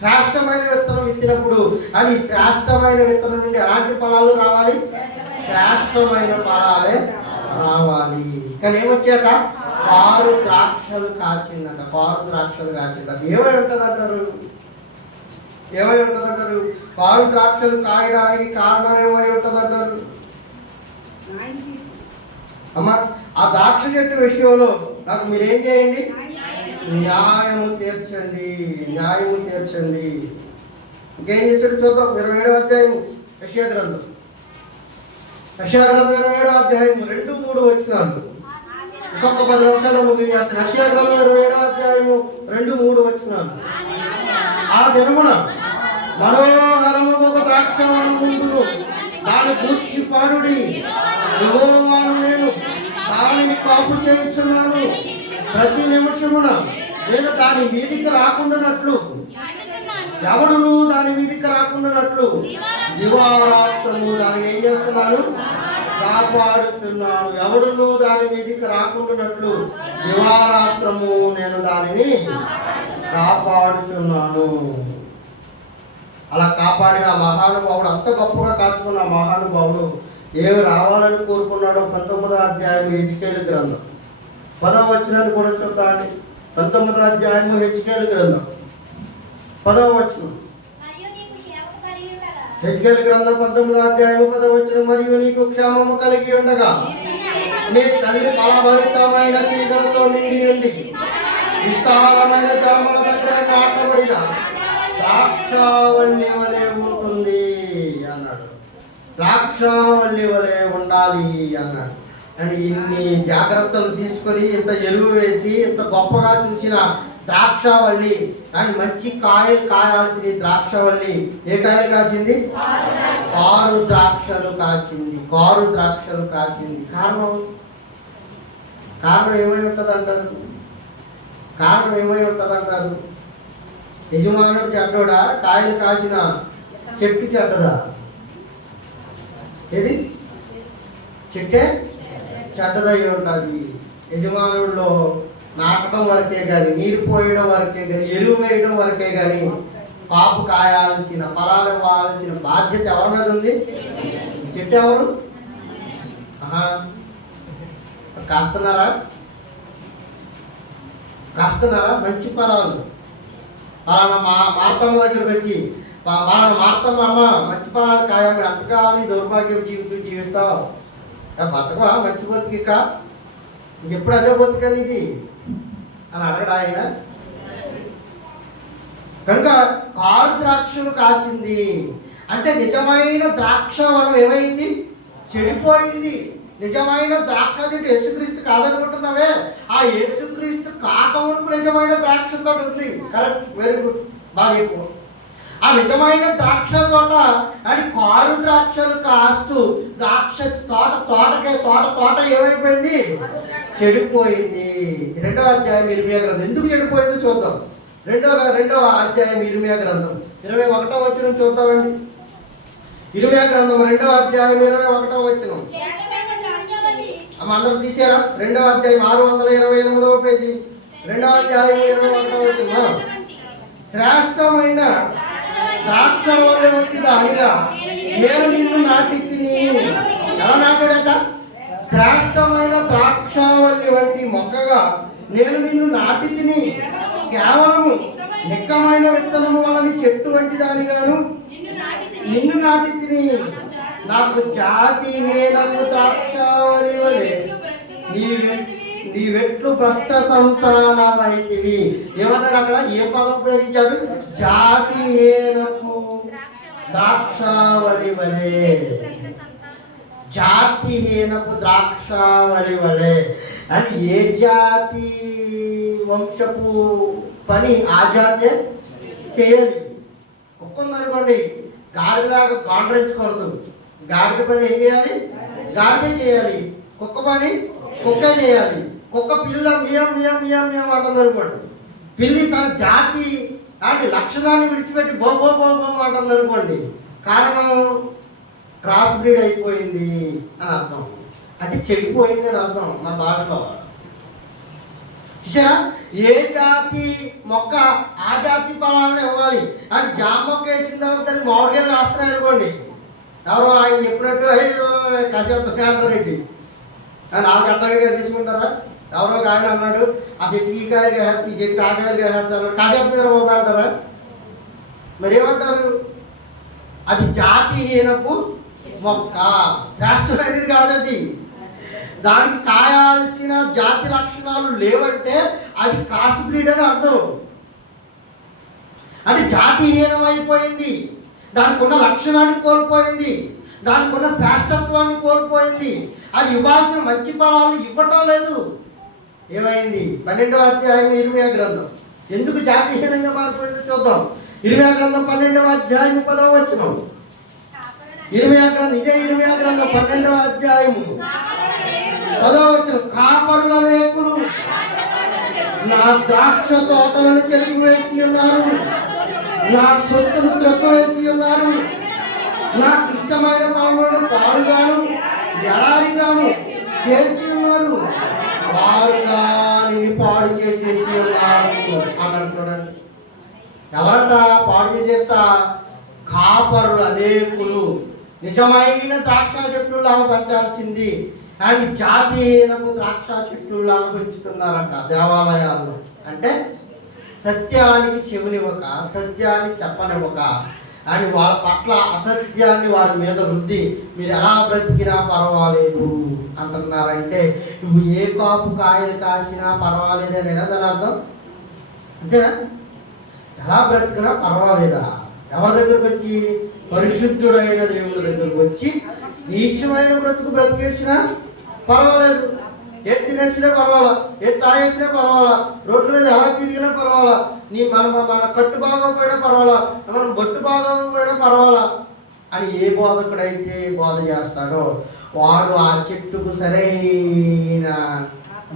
శ్రేష్టమైన విత్తనం విత్తినప్పుడు అది శ్రేష్టమైన విత్తనం నుండి ఎలాంటి ఫలాలు రావాలి? శ్రేష్టమైన ఫలాలే రావాలి. కానీ ఏమొచ్చాక కారు ద్రాక్షలు కాచిందట. కారు ద్రాక్షలు కాచిందట. ఏమై ఉంటుందంటారు? ఏమై ఉంటుందంటారు? కారు ద్రాక్షలు కాయడానికి కారణం ఏమై ఉంటుందంటారు? అమ్మా, ఆ ద్రాక్ష చెట్టు విషయంలో నాకు మీరేం చేయండి? న్యాయము తీర్చండి, న్యాయము తీర్చండి. ఇంకేం చేశాడు చూద్దాం. 27వ అధ్యాయము యెషయా గ్రంథం. యెషయా గ్రంథం 27వ అధ్యాయము 2-3 వచనాలు. ఇంకొక 10 నిమిషాల్లో ముగించేస్తాను. యెషయా గ్రంథం 27వ అధ్యాయము 2-3 వచనాలు. ఆ దినమున మనోహరము ఒక ద్రాక్షవనం ఉండును, దాని గూర్చి పాడుడి. యెహోవాను నేను దానిని కాపు చేయుచున్నాను. ప్రతి నిమిషమున నేను దాని మీదికి రాకుండానట్లు, ఎవడును దాని మీదికి రాకుండానట్లు దివారాత్రము దానిని ఏం చేస్తున్నాను? కాపాడుచున్నాను. ఎవడును దాని మీదికి రాకుండానట్లు దివారాత్రము నేను దానిని కాపాడుచున్నాను. అలా కాపాడిన మహానుభావుడు, అంత గొప్పగా కాచుకున్న మహానుభావుడు ఏమి రావాలని కోరుకున్నాడో 19వ అధ్యాయం హెజ్కేలు గ్రంథం 10వ వచనాన్ని కూడా చూద్దామండి. 19వ అధ్యాయము హెజ్కేలు గ్రంథం 10వ వచనం. హెజ్కేలు గ్రంథం 19వ అధ్యాయము 10వ వచనం. మరియు నీకు క్షేమము కలిగి ఉండగా నీ తల్లి ఫలభరితమైన తీగలతో నిండి ఉండి విస్తారమైన జాముల దగ్గర నాటబడిన ద్రాక్షావల్లి వలె ఉంటుంది అన్నాడు. ద్రాక్షావల్లి వలె ఉండాలి అన్నాడు. అని ఇన్ని జాగ్రత్తలు తీసుకొని ఇంత ఎరువు వేసి ఇంత గొప్పగా చూసిన ద్రాక్షావల్లి, కానీ మంచి కాయలు కాయాల్సింది ద్రాక్షావల్లి ఏ కాయలు కాసింది? కారు ద్రాక్షలు కాచింది. కారు ద్రాక్షలు కాచింది. కారణం ఏమై ఉంటుంది అంటారు? కారణం ఏమై ఉంటుంది అంటారు? యజమానుడు చెడ్డోడా? కాయలు కాసిన చెట్టు చెడ్డదా? ఏది? చెట్టే చెడ్డదై ఉంటుంది. యజమానుల్లో నాటడం వరకే కానీ, నీరు పోయడం వరకే కానీ, ఎరువు వేయడం వరకే కానీ పాపు కాయాల్సిన, ఫలాలు ఇవ్వాల్సిన బాధ్యత ఎవరి మీద ఉంది? చెట్టు ఎవరు? కాస్తున్నారా? మంచి ఫలాలు. ఫలానా మార్తమ్మ దగ్గరకు వచ్చి, ఫలానా మార్తమ్మ, అమ్మ మంచి ఫలాలు కాయమ్మ, ఎంతకాలం ఈ దౌర్భాగ్యం జీవిస్తావు, బతకవా మంచి బతికిక, ఇంకెప్పుడు అదే బతుకని ఇది అని అడగడా ఆయన? కనుక కారు ద్రాక్షలు కాచింది అంటే నిజమైన ద్రాక్ష వనం ఏమైంది? చెడిపోయింది. నిజమైన ద్రాక్ష చెట్టు యేసుక్రీస్తు కాదనుకుంటున్నావే, ఆ యేసుక్రీస్తు కాకమునుపు నిజమైన ద్రాక్ష తోట ఉంది. కరెక్ట్, వెరీ గుడ్, బాగా ఎక్కువ. ఆ నిజమైన ద్రాక్ష తోట అని కారు ద్రాక్షలు కాస్తూ ద్రాక్ష తోట ఏమైపోయింది? చెడిపోయింది. 2వ అధ్యాయం ఇర్మియా గ్రంథం. ఎందుకు చెడిపోయిందో చూద్దాం. 2వ అధ్యాయం ఇర్మియా గ్రంథం 21వ వచనం చూద్దామండి. ఇర్మియా గ్రంథం 2వ అధ్యాయం 21వ వచనం. అందరూ తీసారా? 2వ అధ్యాయం 628వ పేజీ, 2వ అధ్యాయం 21వ వచనం. శ్రేష్టమైన ద్రాక్షవల్లి వంటి దానిగా నేను నిన్ను నాటి తిని. ఎలా నాటాడట? శ్రేష్టమైన ద్రాక్షవల్లి వంటి మొక్కగా నేను నిన్ను నాటి తిని, కేవలము నిక్కమైన విత్తనము వలని చెట్టు వంటి దానిగాను నిన్ను నాటి తిని. నాకు జాతి హేనము ద్రాక్షవల్లి వలె నీవెట్లు భ్రష్ట సంతానమైతివి. ఏమన్నాడు అక్కడ? ఏ పదం ఉపయోగించాడు? జాతి హేనపు ద్రాక్షావళి వలె. జాతి హేనపు ద్రాక్షావళి వలె అని ఏ జాతి వంశపు పని ఆ జాతే చేయాలి. ఒక్కొందనుకోండి గాడిలాగా కాండ్రించకూడదు. గాడిద పని ఏం చేయాలి? గాడిదే చేయాలి. కుక్క పని కుక్క చేయాలి. కుక్క పిల్ల మియం మియం మియం మియం అంటుంది అనుకోండి. పిల్లి తన జాతి అంటే లక్షణాన్ని విడిచిపెట్టి బో బో బో బో అంటుంది అనుకోండి. కారణం క్రాస్ బ్రీడ్ అయిపోయింది అని అర్థం. అంటే చెడిపోయింది అని అర్థం. మన భాషలో చూసారా, ఏ జాతి మొక్క ఆ జాతి ఫలాలను ఇవ్వాలి అని జామ మొక్క వేసిన తర్వాత దాన్ని మామిడికాయలు రాస్తున్నాయి అనుకోండి, ఎవరో ఆయన చెప్పినట్టు కాసేపు అంటారేంటి అని ఆ గట్టగా తీసుకుంటారా? ఎవరో ఒక ఆయన అన్నాడు ఆ చెట్టుకి ఈ కాయలు కాసేస్తే ఈ చెట్టుకి ఆ కాయలు కాసేస్తారు, కాసేపుతారు ఒక అంటారా? మరి ఏమంటారు? అది జాతిహీనపు మొక్క, శ్రేష్టమైనది కాదు అది. దానికి కాయాల్సిన జాతి లక్షణాలు లేవంటే అది క్రాస్ బ్రీడ్ అని అర్థం. అంటే జాతిహీనమైపోయింది, దానికి ఉన్న లక్షణాన్ని కోల్పోయింది, దానికి ఉన్న శ్రేష్టత్వాన్ని కోల్పోయింది, అది ఇవ్వాల్సిన మంచి ఫలాలు ఇవ్వటం లేదు. ఏమైంది? 12వ అధ్యాయం ఇర్మియా గ్రంథం ఎందుకు జాతిహీనంగా మారిపోయిందో చూద్దాం. ఇర్మియా గ్రంథం 12వ అధ్యాయం 10వ వచనం. ఇర్మియా గ్రంథం, ఇదే ఇర్మియా గ్రంథం 12వ అధ్యాయము 10వ వచనం. కాపరుల రేకులు నా ద్రాక్ష తోటలను చెరిపివేసి ఉన్నారు, నా సొత్తును త్రొక్కవేసి ఉన్నారు, నాకు ఇష్టమైన పనులను పాడుగాను ఎడారిగాను చేసి ఉన్నారు, వారుగాని పాడు చేసేసి ఉన్నారు అన్నాడు. చూడండి, ఎవరంట పాడు చేసేస్తా? కాపరులు అనేకులు. నిజమైన ద్రాక్ష చెట్టులాగా పెంచాల్సింది అండ్ జాతీయనకు ద్రాక్ష చెట్టులాగా పెంచుతున్నారంట దేవాలయాల్లో. అంటే సత్యానికి చెవినివ్వక, సత్యాన్ని చెప్పనివ్వక అని వాళ్ళ పట్ల అసత్యాన్ని వారి మీద రుద్ది మీరు ఎలా బ్రతికినా పర్వాలేదు అంటున్నారంటే నువ్వు ఏ కాపు కాయలు కాసినా పర్వాలేదేనా దాని అర్థం? అంతేనా? ఎలా బ్రతికినా పర్వాలేదా? ఎవరి దగ్గరకు వచ్చి? పరిశుద్ధుడైన దేవుడి దగ్గరకు వచ్చి నీచమైన బ్రతుకు బ్రతికేసినా పర్వాలేదు, ఏ తినేసినా పర్వాలా, ఏ తాగేసినా పర్వాలా, రోడ్ల మీద ఎలా తిరిగినా పర్వాలా, మన కట్టు బాగోకపోయినా పర్వాలా, మనం బొట్టు బాగోకపోయినా పర్వాలా అని ఏ బోధకుడైతే బోధ చేస్తాడో వాడు ఆ చెట్టుకు సరైన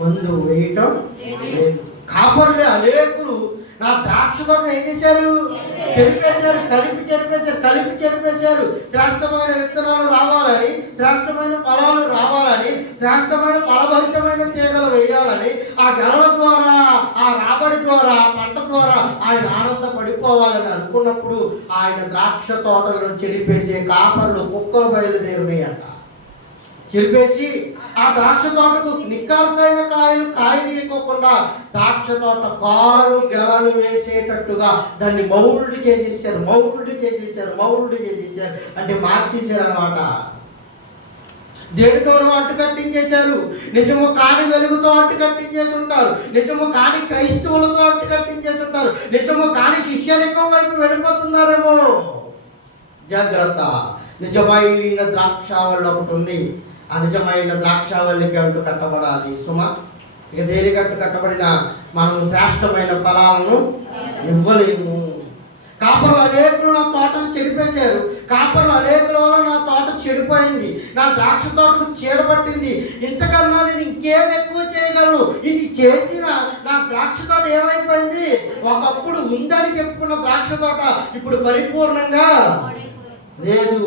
మందు వేయటం లేదు. కాపర్లే అనేకులు నా ద్రాక్ష తోటను ఏం చేశారు? చెరిపేశారు, కలిపి చెరిపేశారు. శ్రేష్టమైన విత్తనాలు రావాలని, శ్రేష్టమైన ఫలాలు రావాలని, శ్రేష్టమైన ఫలభరితమైన తీగలు వేయాలని, ఆ గెలల ద్వారా, ఆ రాబడి ద్వారా, ఆ పంట ద్వారా ఆయన ఆనందపడిపోవాలని అనుకున్నప్పుడు ఆయన ద్రాక్ష తోటలను చెరిపేసే కాపర్లు కుక్కలు బయలుదేరినాయంట. చెరిపేసి ఆ ద్రాక్ష తోటకు నిక్కాల్సైన కాయలు కాయనీయకోకుండా ద్రాక్ష తోట కారు గెలలు వేసేటట్టుగా దాన్ని మౌల్డ్ చేసేసారు అంటే మార్చేశారు అన్నమాట. దేనితో అంటు కట్టించేశారు? నిజము కాని వెలుగుతో అంటు కట్టించేసి ఉంటారు, నిజము కాని క్రైస్తవులతో అంటు కట్టించేసి ఉంటారు, నిజము కాని శిష్యరికం వైపు వెళ్ళిపోతున్నారేమో. జాగ్రత్త, నిజమైన ద్రాక్షావళి ఒకటి ఉంది, ఆ నిజమైన ద్రాక్షావళికి అంటూ కట్టబడాలి సుమా. ఇక దేనికి అంటూ కట్టబడినా మనం శ్రేష్టమైన ఫలాలను ఇవ్వలేము. కాపరులు అనేకులు నా తోటను చెడిపేశారు, కాపరులు అనేకుల వల్ల నా తోట చెడిపోయింది, నా ద్రాక్ష తోటకు చీడపట్టింది, ఇంతకన్నా నేను ఇంకేం ఎక్కువ చేయగలను? ఇన్ని చేసిన నా ద్రాక్ష తోట ఏమైపోయింది? ఒకప్పుడు ఉందని చెప్పుకున్న ద్రాక్ష తోట ఇప్పుడు పరిపూర్ణంగా లేదు,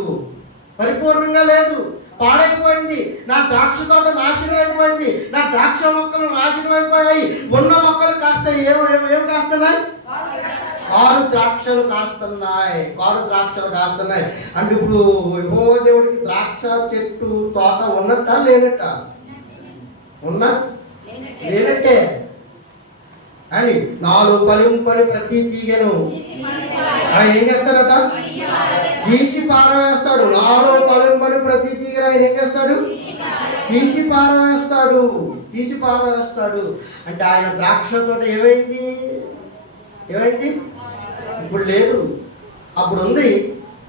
పాడైపోయింది. నా ద్రాక్ష తోట నాశనం అయిపోయింది, నా ద్రాక్ష మొక్కలు నాశనం అయిపోయాయి. ఉన్న మొక్కలు కాస్త ఏం కాస్తున్నాయి? కారు ద్రాక్షలు కాస్తున్నాయి. అంటే ఇప్పుడు యెహోవా దేవుడికి ద్రాక్ష చెట్టు తోట ఉన్నట్ట లేనట్ట? లేనట్టే అని 4 ఫలింపని ప్రతి తీగను ఆయన ఏం చేస్తాడట? తీసి పారవేస్తాడు. 4 ఫలింపని ప్రతి తీగను ఆయన ఏం చేస్తాడు? తీసి పారవేస్తాడు. అంటే ఆయన ద్రాక్ష తోట ఏమైంది? ఇప్పుడు లేదు. అప్పుడు ఉంది.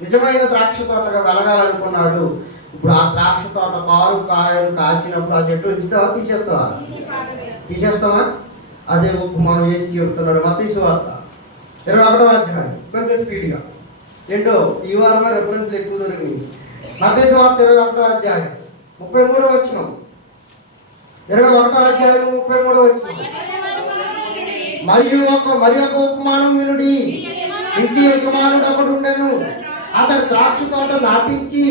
నిజమైన ద్రాక్ష తోటగా వెలగాలనుకున్నాడు. ఇప్పుడు ఆ ద్రాక్ష తోట కారు కాయలు కాసినప్పుడు ఆ చెట్టు ఉంచుతావా, తీసేస్తావా? అదే ఉపమానం వేసి చెప్తున్నాడు మత్తయి సువార్త 21వ అధ్యాయం. కొంచెం స్పీడ్గా ఏంటో ఈ వారం రెఫరెన్స్లు ఎక్కువ దొరికినాయి. మత్తయి సువార్త 21వ అధ్యాయం 33వ వచనం. 21వ అధ్యాయం 33వ వచనం. మరి ఒక ఉపమానం వినుడి. ఇంటి యజమానుడు ఒకడు ఉండెను. అతడు ద్రాక్ష తోట నాటించి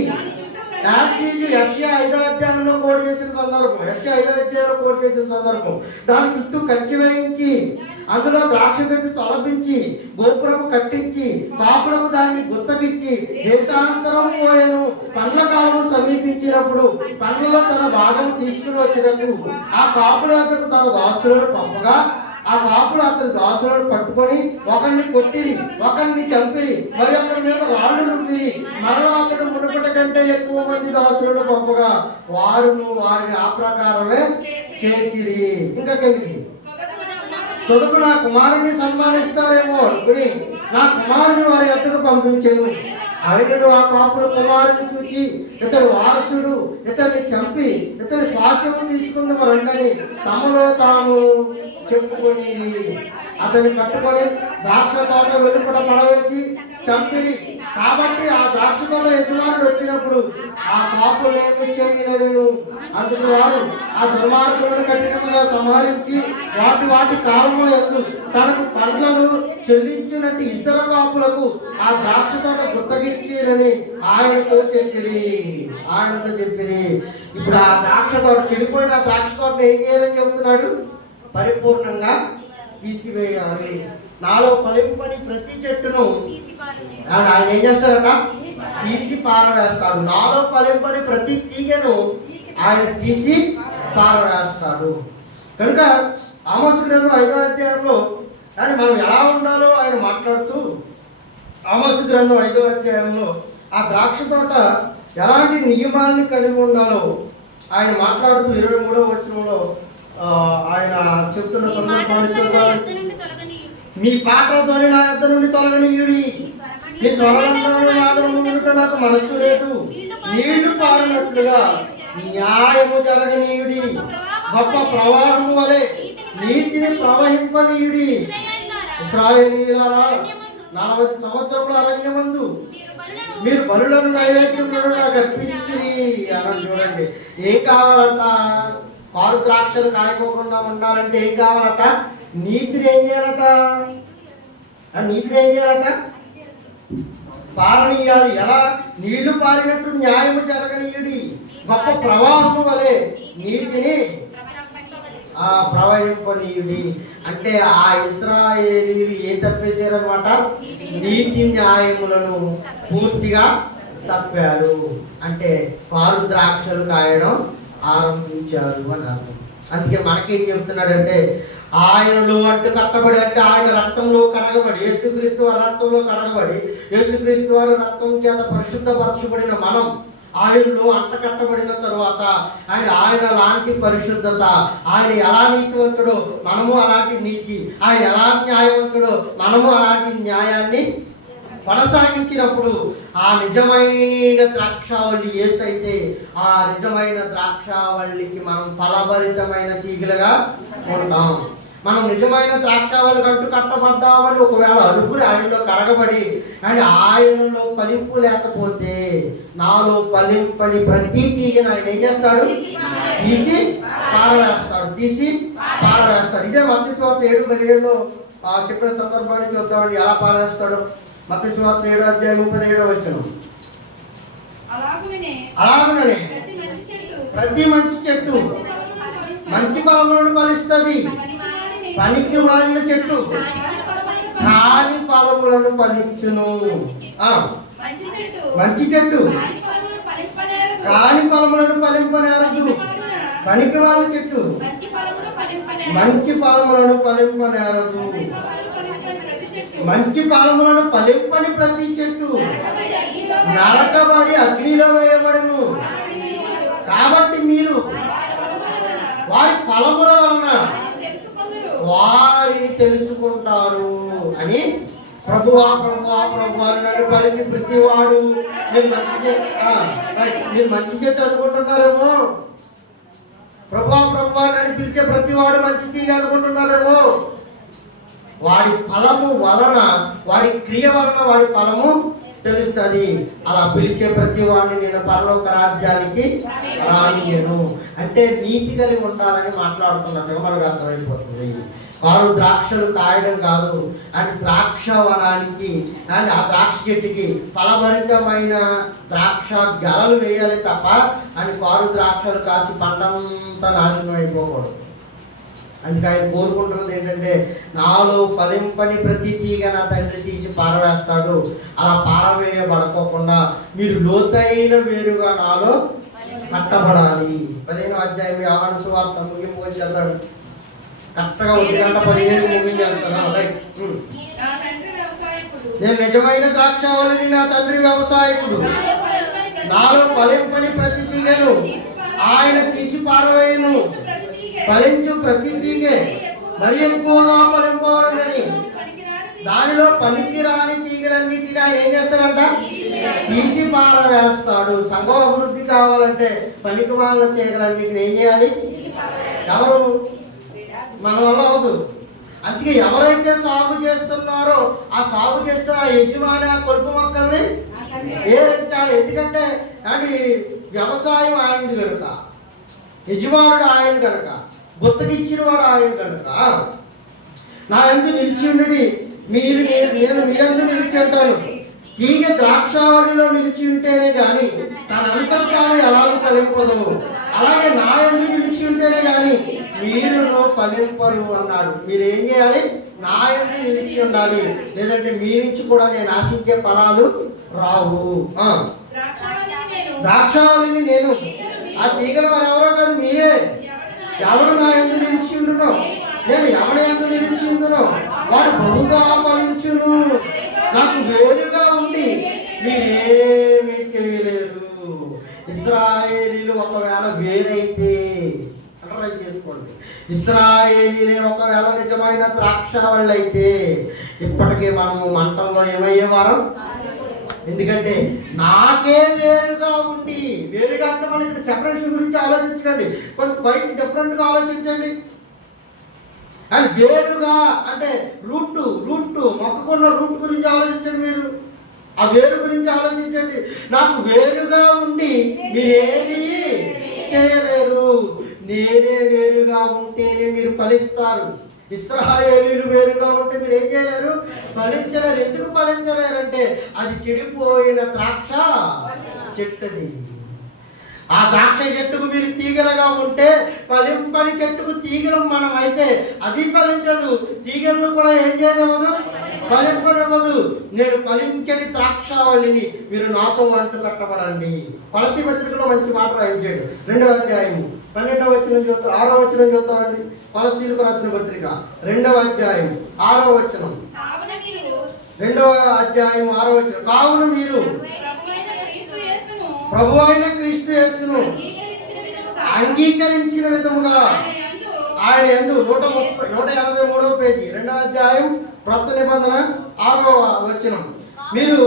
యెషయా 5వ అధ్యాయంలో కోడ్ చేసిన సందర్భం, యెషయా 5వ అధ్యాయంలో కోడ్ చేసిన సందర్భం. దాని చుట్టూ కంచె వేయించి, అందులో ద్రాక్ష చెట్టు తొలపించి, గోపురము కట్టించి, కాపురము దాన్ని గుత్తకిచ్చి, దేశాంతరం పోయెను. పండ్ల కాలం సమీపించినప్పుడు పండ్లలో తన భాగము తీసుకుని వచ్చినప్పుడు ఆ కాపుల వద్దకు తన దాసులను పంపగా, ఆ కాపులు అతని దాసులను పట్టుకొని ఒకరిని కొట్టి, ఒకరిని చంపి, మరి ఒకరి మీద రాళ్ళు రుబ్బి, మరలా అతడు మునుపటి కంటే ఎక్కువ మంది దాసులను పంపగా వారిని ఆ ప్రకారమే చేసిరి. ఇంకా కిందికి, తొదకు నా కుమారుని సన్మానిస్తారేమో అనుకుని నా కుమారుని వారి ఎద్దకు పంపించాను. ఆయనను ఆ కాపుల కుమారుని చూచి, ఇతడు వారసుడు, ఇతన్ని చంపి ఇతని శ్వాసము తీసుకుందాము రండని తమలో తాము చెప్పుకొని అతన్ని పట్టుకొని ద్రాక్ష తోట వెలుపట పడవేసి చంపిరి. కాబట్టి ఆ ద్రాక్ష తోట యజమానుడు వచ్చినప్పుడు ఆ కాపులు ఏమి చేయలేను. అందుకు వారు ఆ దుర్మార్గులను కఠినంగా సంహరించి వాటి కాలంలో ఎందు తనకు పండ్లను చెల్లించినట్టు ఇతర కాపులకు ఆ ద్రాక్ష తోట గుత్తగించిరని ఆయనతో చెప్పిరి. ఇప్పుడు ఆ ద్రాక్ష తోట, చెడిపోయిన ద్రాక్ష తోట ఏం చేయాలని చెబుతున్నాడు? పరిపూర్ణంగా తీసివేయాలి. నాలో ఫలింపని ప్రతి చెట్టును ఆయన ఏం చేస్తారట? తీసి పారవేస్తాడు. నాలో ఫలింపని ప్రతి తీగను ఆయన తీసి పారవేస్తాడు. కనుక ఆమోసు గ్రంథం 5వ అధ్యాయంలో కానీ మనం ఎలా ఉండాలో ఆయన మాట్లాడుతూ, ఆమోసు గ్రంథం 5వ అధ్యాయంలో ఆ ద్రాక్ష తోట ఎలాంటి నియమాన్ని కలిగి ఉండాలో ఆయన మాట్లాడుతూ 23వ వచనంలో ఆయన చెప్తున్న సందర్భాన్ని చూద్దాం. నీ పాటలతోని నా యొద్ద నుండి తొలగనీయుడి, నీ స్వరంలో నాకు మనస్సు లేదు. నీళ్లు పారినట్లుగా న్యాయము జరగనీయుడి, గొప్ప ప్రవాహము వలె నీతిని ప్రవహింపనీయుడి. ఇశ్రాయేలీయులారా, 40 సంవత్సరముల అరణ్యమందు మీరు బలులను నైవేద్యములను నాకు అర్పించిరి అన్నాడు. చూడండి, ఏం కావాలంట? కారు ద్రాక్షలు కాయకోకుండా ఉండాలంటే ఏం కావాలట? నీతిని ఏం చేయాలట? పారనీయాలి. ఎలా? నీళ్లు పారినట్టు న్యాయము జరగనీయుడి, గొప్ప ప్రవాహము వలె నీతిని ప్రవహింపనీయుడి. అంటే ఆ ఇశ్రాయేలీయులు ఏ తప్పేశారనమాట? నీతి న్యాయములను పూర్తిగా తప్పారు. అంటే కారు ద్రాక్షలు కాయడం ఆరంభించారు అని అర్థం. అందుకే మనకేం చెబుతున్నాడంటే, ఆయనలో అంటూ కట్టబడి, అంటే ఆయన రక్తంలో కడగబడి, యేసుక్రీస్తు వారి రక్తంలో కడగబడి, యేసుక్రీస్తు వారి రక్తం చేత పరిశుద్ధపరచబడిన మనం ఆయనలో అంట కట్టబడిన తరువాత ఆయన లాంటి పరిశుద్ధత, ఆయన ఎలా నీతివంతుడో మనము అలాంటి నీతి, ఆయన ఎలా న్యాయవంతుడో మనము అలాంటి న్యాయాన్ని కొనసాగించినప్పుడు ఆ నిజమైన ద్రాక్షావళి యేసైతే ఆ నిజమైన ద్రాక్షావళికి మనం ఫలభరితమైన తీగలుగా ఉంటాం. మనం నిజమైన ద్రాక్షావళి కంటూ కట్టబడ్డామని ఒకవేళ అనుకుని ఆయనలో కడగబడి అండ్ ఆయనలో ఫలింపు లేకపోతే నాలో ఫలింపని ప్రతి తీగను ఆయన ఏం చేస్తాడు? తీసి పారవేస్తాడు. ఇదే మత్తయి సువార్త 7:17లో చెప్పిన సందర్భాన్ని చూద్దామండి. ఎలా పారవేస్తాడు? మత్తయి సువార్త 7:37 వచనం. అలాగనే ప్రతి మంచి చెట్టు మంచి ఫలములను ఫలిస్తుంది, పనికి మాలిన చెట్టు కాని ఫలములను ఫలించును. మంచి చెట్టు కాని ఫలములను ఫలింపనేరదు, పనికి మాలిన చెట్టు మంచి ఫలములను ఫలింపనేరదు. మంచి ఫలములను ఫలింపని ప్రతి చెట్టు నరకబడి అగ్నిలో వేయబడును. కాబట్టి మీరు వారి ఫలముల వలన వారిని తెలుసుకుంటారు అని ప్రభువా నన్ను పలికి ప్రతివాడు మీరు మంచి చెట్టు అనుకుంటున్నారేమో. ప్రభువా నన్ను పిలిచే ప్రతివాడు మంచి తీగ అనుకుంటున్నారేమో. వాడి ఫలము వలన, వాడి క్రియ వలన వాడి ఫలము తెలుస్తుంది. అలా పిలిచే ప్రతి వాడిని నేను పరలోక రాజ్యానికి రానియను. అంటే నీతి కలిగి ఉండాలని మాట్లాడుతున్నట్టుగా మనకు అర్థమైపోతుంది. వారు ద్రాక్షలు కాయడం కాదు, అంటే ద్రాక్ష వనానికి అండ్ ఆ ద్రాక్ష చెట్టుకి ఫలభరితమైన ద్రాక్ష గెలలు వేయాలి తప్ప అని వారు ద్రాక్షలు కాసి పంటంతా నాశనం అయిపోకూడదు. అందుకే ఆయన కోరుకుంటున్నది ఏంటంటే, నాలో ఫలింపని ప్రతి తీగ నా తండ్రి తీసి పారవేస్తాడు. అలా పారవేయబడకోకుండా మీరు లోతైన వేరుగా నాలో కట్టబడాలి. 15వ అధ్యాయం యోహాను సువార్త ముగింపు వచ్చేస్తాడు. కరెక్ట్గా 1:15 ముగించేస్తాను. నేను నిజమైన ద్రాక్షావళిని, నా తండ్రి వ్యవసాయకుడు. నాలో ఫలింపని ప్రతి తీగను ఆయన తీసి పారవేయను. ఫలించు ప్రతి తీగే మరి ఎక్కువగా ఫలింపవాలని దానిలో పనికిరాని తీగలన్నిటిని ఆయన ఏం చేస్తాడంట? తీసి పారవేస్తాడు. సంఘం అభివృద్ధి కావాలంటే పనికిమాలిన తీగలన్నిటిని ఏం చేయాలి? ఎవరు? మన వల్ల అవదు. అందుకే ఎవరైతే సాగు చేస్తున్నారో ఆ సాగు చేస్తున్న ఆ యజమాని ఆ కొడుకు మొక్కల్ని ఏరించాలి. ఎందుకంటే అంటే వ్యవసాయం ఆయనది కనుక, యజమానుడు ఆయన కనుక, గుత్తకిచ్చిన వాడు ఆయన కనుక. నా యందు నిలిచి ఉండడి నేను మీ యందు నిలిచి ఉంటాను. తీగ ద్రాక్షావళిలో నిలిచి ఉంటేనే కానీ తనంతటాను ఎలాగో ఫలింపదు. అలాగే నా యందు నిలిచి ఉంటేనే కానీ మీరు ఫలింపరు అన్నాడు. మీరు ఏం చేయాలి? నా యందు నిలిచి ఉండాలి, లేదంటే మీ నుంచి కూడా నేను ఆశించే ఫలాలు రావు. ద్రాక్షావళిని నేను, ఆ తీగలు మరి ఎవరో కాదు, మీరే. ఎవరు నా యందు నిలిచి ఉండునో, నేను ఎవరి యందు నిలిచి ఉండునో వాడు బహుగా ఫలించును. నాకు వేరుగా ఉండి మీరేమీ చేయలేరు. ఇశ్రాయేలీలు ఒకవేళ వేరైతే అర్థం చేసుకోండి, ఇశ్రాయేలీలే ఒకవేళ నిజమైన ద్రాక్షావళి అయితే ఇప్పటికే మనము మంటల్లో ఏమయ్యేవారం? ఎందుకంటే నాకే వేరుగా ఉండి, వేరుగా అంటే మనం ఇక్కడ సెపరేషన్ గురించి ఆలోచించండి, కొంచెం బయట డిఫరెంట్గా ఆలోచించండి. అండ్ వేరుగా అంటే రూట్ మొక్కకున్న రూట్ గురించి ఆలోచించండి. మీరు ఆ వేరు గురించి ఆలోచించండి. నాకు వేరుగా ఉండి మీరేమీ చేయలేరు. నేనే వేరుగా ఉంటేనే మీరు ఫలిస్తారు. ఇశ్రాయేలీలు వేరుగా ఉంటే మీరు ఏం చేయలేరు? ఫలించలేరు. ఎందుకు ఫలించలేరంటే అది చెడిపోయిన ద్రాక్ష చెట్టుది. ఆ ద్రాక్ష చెట్టుకు మీరు తీగలుగా ఉంటే, ఫలింపని చెట్టుకు తీగలు మనం అయితే అది ఫలించదు. తీగలను కూడా ఏం చేయనివ్వదు? ఫలింపనివ్వదు. నేను ఫలించని ద్రాక్షావళిని, మీరు నాతో అంటు కట్టబడండి. కొలసీ పత్రికలో మంచి మాట రాయించాడు. 2వ అధ్యాయం 12వ వచనం చూద్దాం, 6వ వచనం చూద్దామండి. కొలసీలకు రాసిన పత్రిక 2వ అధ్యాయం 6వ వచనం. 2వ అధ్యాయం 6వ వచనం. కావున మీరు ప్రభు అయిన క్రీస్తు యేసును అంగీకరించిన విధముగా ఆయన యందు 183వ పేజీ 2వ అధ్యాయం క్రొత్త నిబంధన 6వ వచనం. మీరు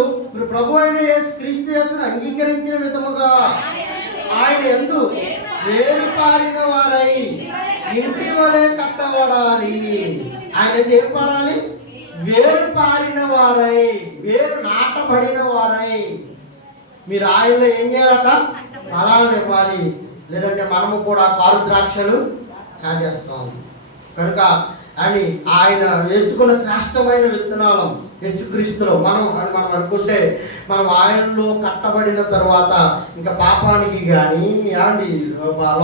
ప్రభు అయిన క్రీస్తు యేసును అంగీకరించిన విధముగా ఆయన యందు వేరు పారిన వారై ఇంటి వలె కట్టబడాలి. ఆయన ఏం పారాలి? వేరు పారిన వారై, వేరు నాటబడిన వారై మీరు ఆయనలో ఏం చేయాలట? ఫలాలను ఇవ్వాలి. లేదంటే మనము కూడా కారు ద్రాక్షలు కాజేస్తాం. కనుక అని ఆయన వేసుకున్న శ్రేష్టమైన విత్తనాలు యేసుక్రీస్తులో మనం అనుకుంటే, మనం ఆయనలో కట్టబడిన తర్వాత ఇంకా పాపానికి కానీ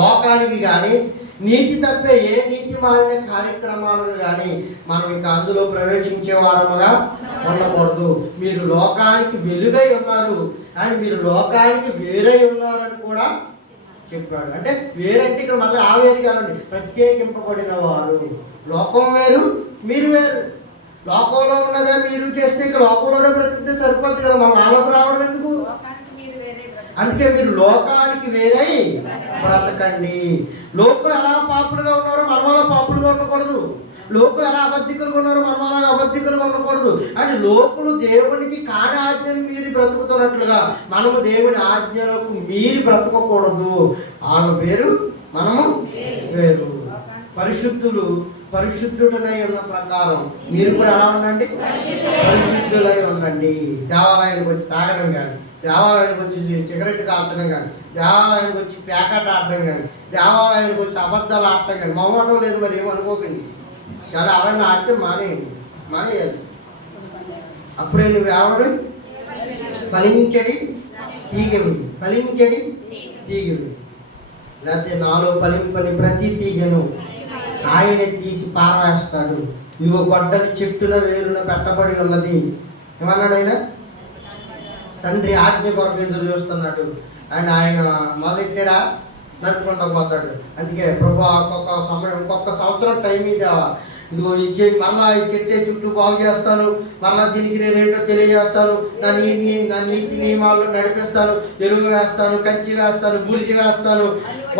లోకానికి కానీ నీతి తప్పే ఏ నీతి మారిన కార్యక్రమాలను కానీ మనం ఇంకా అందులో ప్రవేశించే వారముగా ఉండకూడదు. మీరు లోకానికి వెలుగై ఉన్నారు అని, మీరు లోకానికి వేరై ఉన్నారని కూడా చెప్పాడు. అంటే వేరంటే ఇక్కడ మళ్ళీ ఆ వేరు కాదండి, ప్రత్యేకింపబడిన వారు. లోకం వేరు, మీరు వేరు. లోకంలో ఉన్నదే మీరు చేస్తే ఇక్కడ లోకంలోనే బ్రతికితే సరిపోతుంది కదా, మన నాలోకి రావడం ఎందుకు? అందుకే మీరు లోకానికి వేరై బ్రతకండి. లోకులు ఎలా పాపులుగా ఉన్నారో మనమలా పాపులుగా ఉండకూడదు. లోకులు ఎలా అబద్ధికులుగా ఉన్నారో మనమలా అబద్ధికులుగా ఉండకూడదు. అంటే లోకులు దేవునికి కాని ఆజ్ఞలు మీరి బ్రతుకుతున్నట్లుగా మనము దేవుని ఆజ్ఞలకు మీరి బ్రతకకూడదు. వాళ్ళు వేరు, మనము వేరు. పరిశుద్ధులు పరిశుద్ధుడనై ఉన్న ప్రకారం మీరు కూడా ఎలా ఉండండి, పరిశుద్ధులై ఉండండి. దేవాలయానికి వచ్చి తాగడం కానీ, దేవాలయానికి వచ్చి సిగరెట్ కాల్చడం కానీ, దేవాలయానికి వచ్చి పేకాట ఆడడం కానీ, దేవాలయానికి వచ్చి అబద్ధాలు ఆడటం కానీ, మొమ్మటం లేదు మరి ఏమనుకోకండి. చాలా అవన్నీ ఆడితే మానేయాలి. అప్పుడే నువ్వు ఎవరు ఫలించడి తీగవి. లేకపోతే నాలో ఫలింపని ప్రతి తీగను ఆయనే తీసి పారవేస్తాడు. ఇగో గొడ్డలి చెట్టున వేరున పెట్టబడి ఉన్నది. ఏమన్నాడు ఆయన? తండ్రి ఆజ్ఞ కొరకు ఎదురు చూస్తున్నాడు. అండ్ ఆయన మొదలెట్టాడా నడుపుకుంటూ పోతాడు. అందుకే ప్రభు ఒక్కొక్క సంవత్సరం టైం ఇదేవా, ఇదిగో మళ్ళా ఈ చెట్టే చుట్టూ బాగు చేస్తాను, మళ్ళా దీనికి నేనేంటో తెలియజేస్తాను, నా నీతి నియమాలు నడిపిస్తాను, ఎరువు వేస్తాను, కంచి వేస్తాను, గుడిచి వేస్తాను.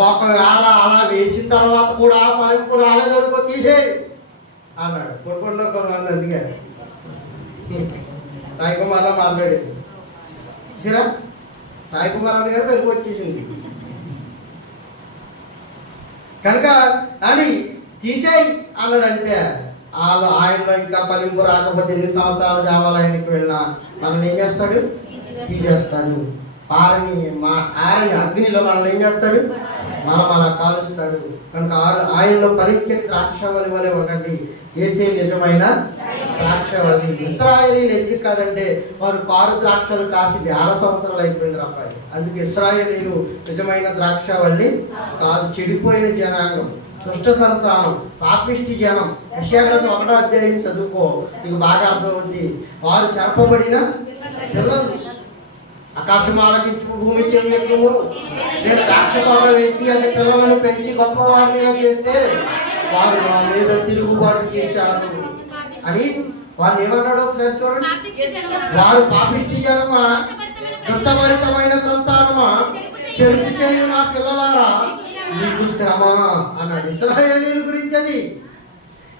ఒకవేళ అలా వేసిన తర్వాత కూడా పలుపు రాలేదనుకో తీసేయి అన్నాడు. కొడుకుండా కొంతమంది అందుకే సాయి కుమార్లో మాట్లాడేది సరే. సాయి కుమార్ అని కూడా వెలుగు వచ్చేసింది కనుక అని తీసేయి అన్నాడు. అంతే ఆయనలో ఇంకా ఫలింపు రాకపోతే ఎన్ని సంవత్సరాలు దేవాలయానికి వెళ్ళినా మనల్ని ఏం చేస్తాడు? తీసేస్తాడు. ఆరని అగ్నిలో మనల్ని ఏం చేస్తాడు? మనం కాలుస్తాడు. కనుక ఆయనలో ఫలించని ద్రాక్షవల్లి వలె ఉండండి. యేసే నిజమైన ద్రాక్షవల్లి. ఇశ్రాయేలీలు ఎందుకు కాదంటే వారు కారు ద్రాక్షలు కాసి 1000 సంవత్సరాలు అయిపోయింది అబ్బాయి. అందుకే ఇశ్రాయేలీలు నిజమైన ద్రాక్షవల్లి కాదు, చెడిపోయిన జనాంగం, దుష్ట సంతానం, పాపిష్టి జనం. యెషయా గ్రంథం 1వ అధ్యాయం చదువుకో, నీకు బాగా అర్థమవుతుంది. వారు చెరపబడిన పిల్లలు. ఆకాశం ఆలకించు, భూమి చెవియెత్తుము, నేను ద్రాక్ష తోట వేసి అనే పిల్లలను పెంచి గొప్పవాడినిగా చేస్తే వారు నా మీద తిరుగుబాటు చేశారు అని వారు ఏమన్నాడు ఒకసారి చూడండి. వారు పాపిష్టి జనమా, దుష్టభరితమైన సంతానమా, చెరుపు చేయు నా పిల్లలారా నీకు శ్రమ అన్నాడు. ఇశ్రాయేలీల గురించి అది.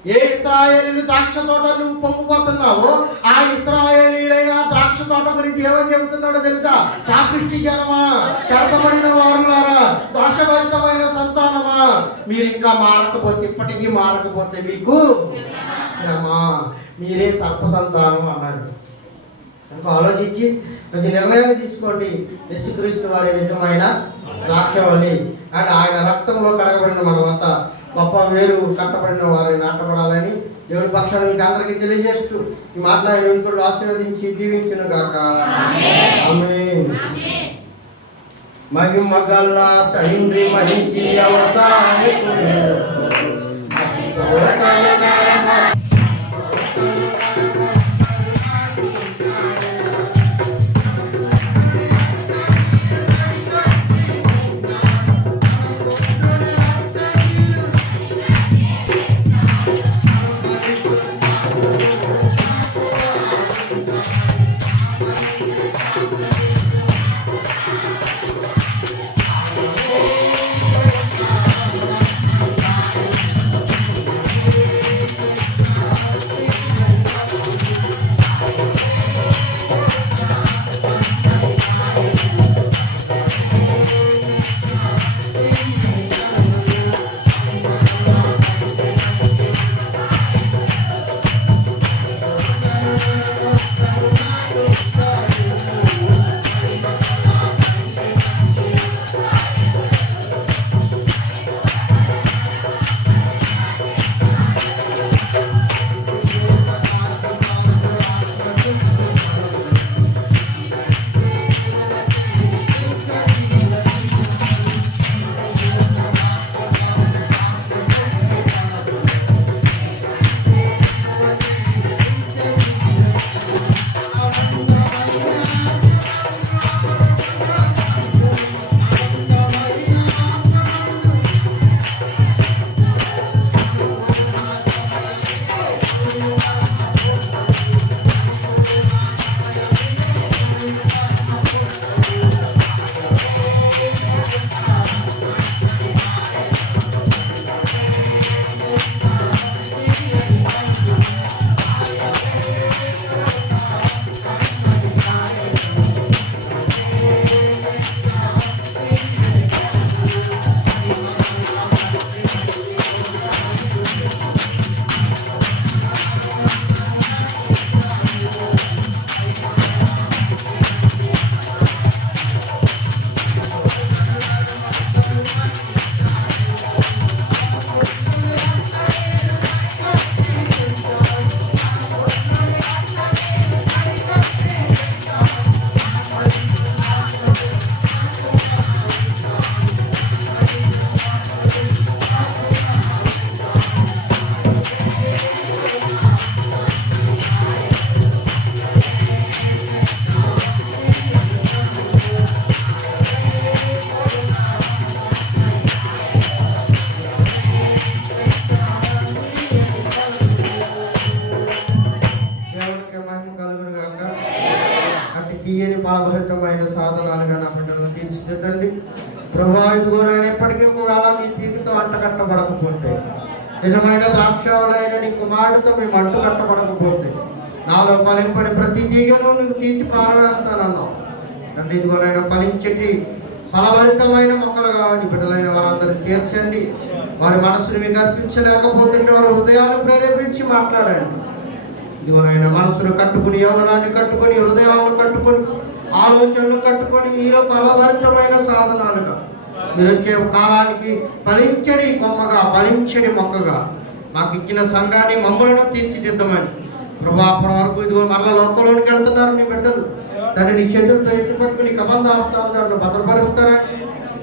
ఏ ఇశ్రాయేలీలు ద్రాక్ష తోట నువ్వు పొంగిపోతున్నావో ఆ ఇశ్రాయేలీలైన ద్రాక్ష తోట గురించి ఏమని చెబుతున్నాడో తెలుసా? పాపిష్టి జనమా, చెరపబడిన వారులారా, దోషభరితమైన సంతానమా, మీరు ఇంకా మారకపోతే, ఇప్పటికీ మారకపోతే మీకు శ్రమ, మీరే సర్ప సంతానం అన్నాడు. కనుక ఆలోచించి కొంచెం నిర్ణయాన్ని తీసుకోండి. యేసుక్రీస్తు వారి నిజమైన ద్రాక్షవల్లి అండ్ ఆయన రక్తంలో కడగబడిన మనమంతా గొప్ప వేరు కట్టబడిన వారిని నాటబడాలని దేవుడి పక్షాన్ని మీకు అందరికీ తెలియజేస్తూ ఈ మాట్లాడిన ఇంట్లో ఆశీర్వదించి దీవించును గాక. ఆమేన్. మహిమ గల్ల తండ్రి మహించి చూడండి ప్రభా, ఇదిగో నాయన ఎప్పటికీ ఒకవేళ మీ తీగతో అంట కట్టబడకపోతే, నిజమైన ద్రాక్షావళైన నీ కుమారుడితో మేము అంటు కట్టబడకపోతే, నాలో ఫలింపని ప్రతి తీగను నీకు తీసి పారవేస్తానన్నావు తండ్రి. ఇదిగోనైనా ఫలించటి ఫలభరితమైన మొక్కలుగా నీ బిడ్డలైన వారందరినీ తీర్చండి. వారి మనసుని మీకు అర్పించలేకపోతే వారి హృదయాలను ప్రేరేపించి మాట్లాడండి. ఇదిగోనైనా మనసును కట్టుకుని, యవ్వనాన్ని కట్టుకొని, హృదయాలను కట్టుకొని, ఆలోచనలు కట్టుకొని నీలో ఫలభరితమైన సాధనాలుగా మీరు వచ్చే కాలానికి ఫలించడి కొమ్మగా, ఫలించడి మొక్కగా మాకు ఇచ్చిన సంఘాన్ని మమ్మలను తీర్చిదిద్దమని ప్రభా. అప్పటి వరకు ఇదిగో మరల లోకంలోనికి వెళ్తున్నారు నీ బిడ్డలు. దాన్ని నీ చేతులతో ఎత్తి పట్టుకుని కబంధ హస్తాలు దాంట్లో భద్రపరుస్తారని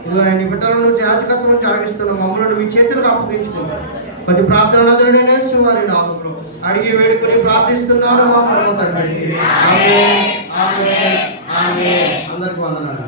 ఇదిగో నీ బిడ్డలను యాజకత్వం నుంచి ఆగిస్తున్నాం. మమ్మల్ని మీ చేతులకు అప్పగించుకున్నాం. కొద్ది ప్రార్థనలు వారి నామంలో అడిగి వేడుకొని ప్రార్థిస్తున్నాను మా పరమ తండ్రి. ఆమేన్, ఆమేన్, ఆమేన్. అందరికీ వందనాలు.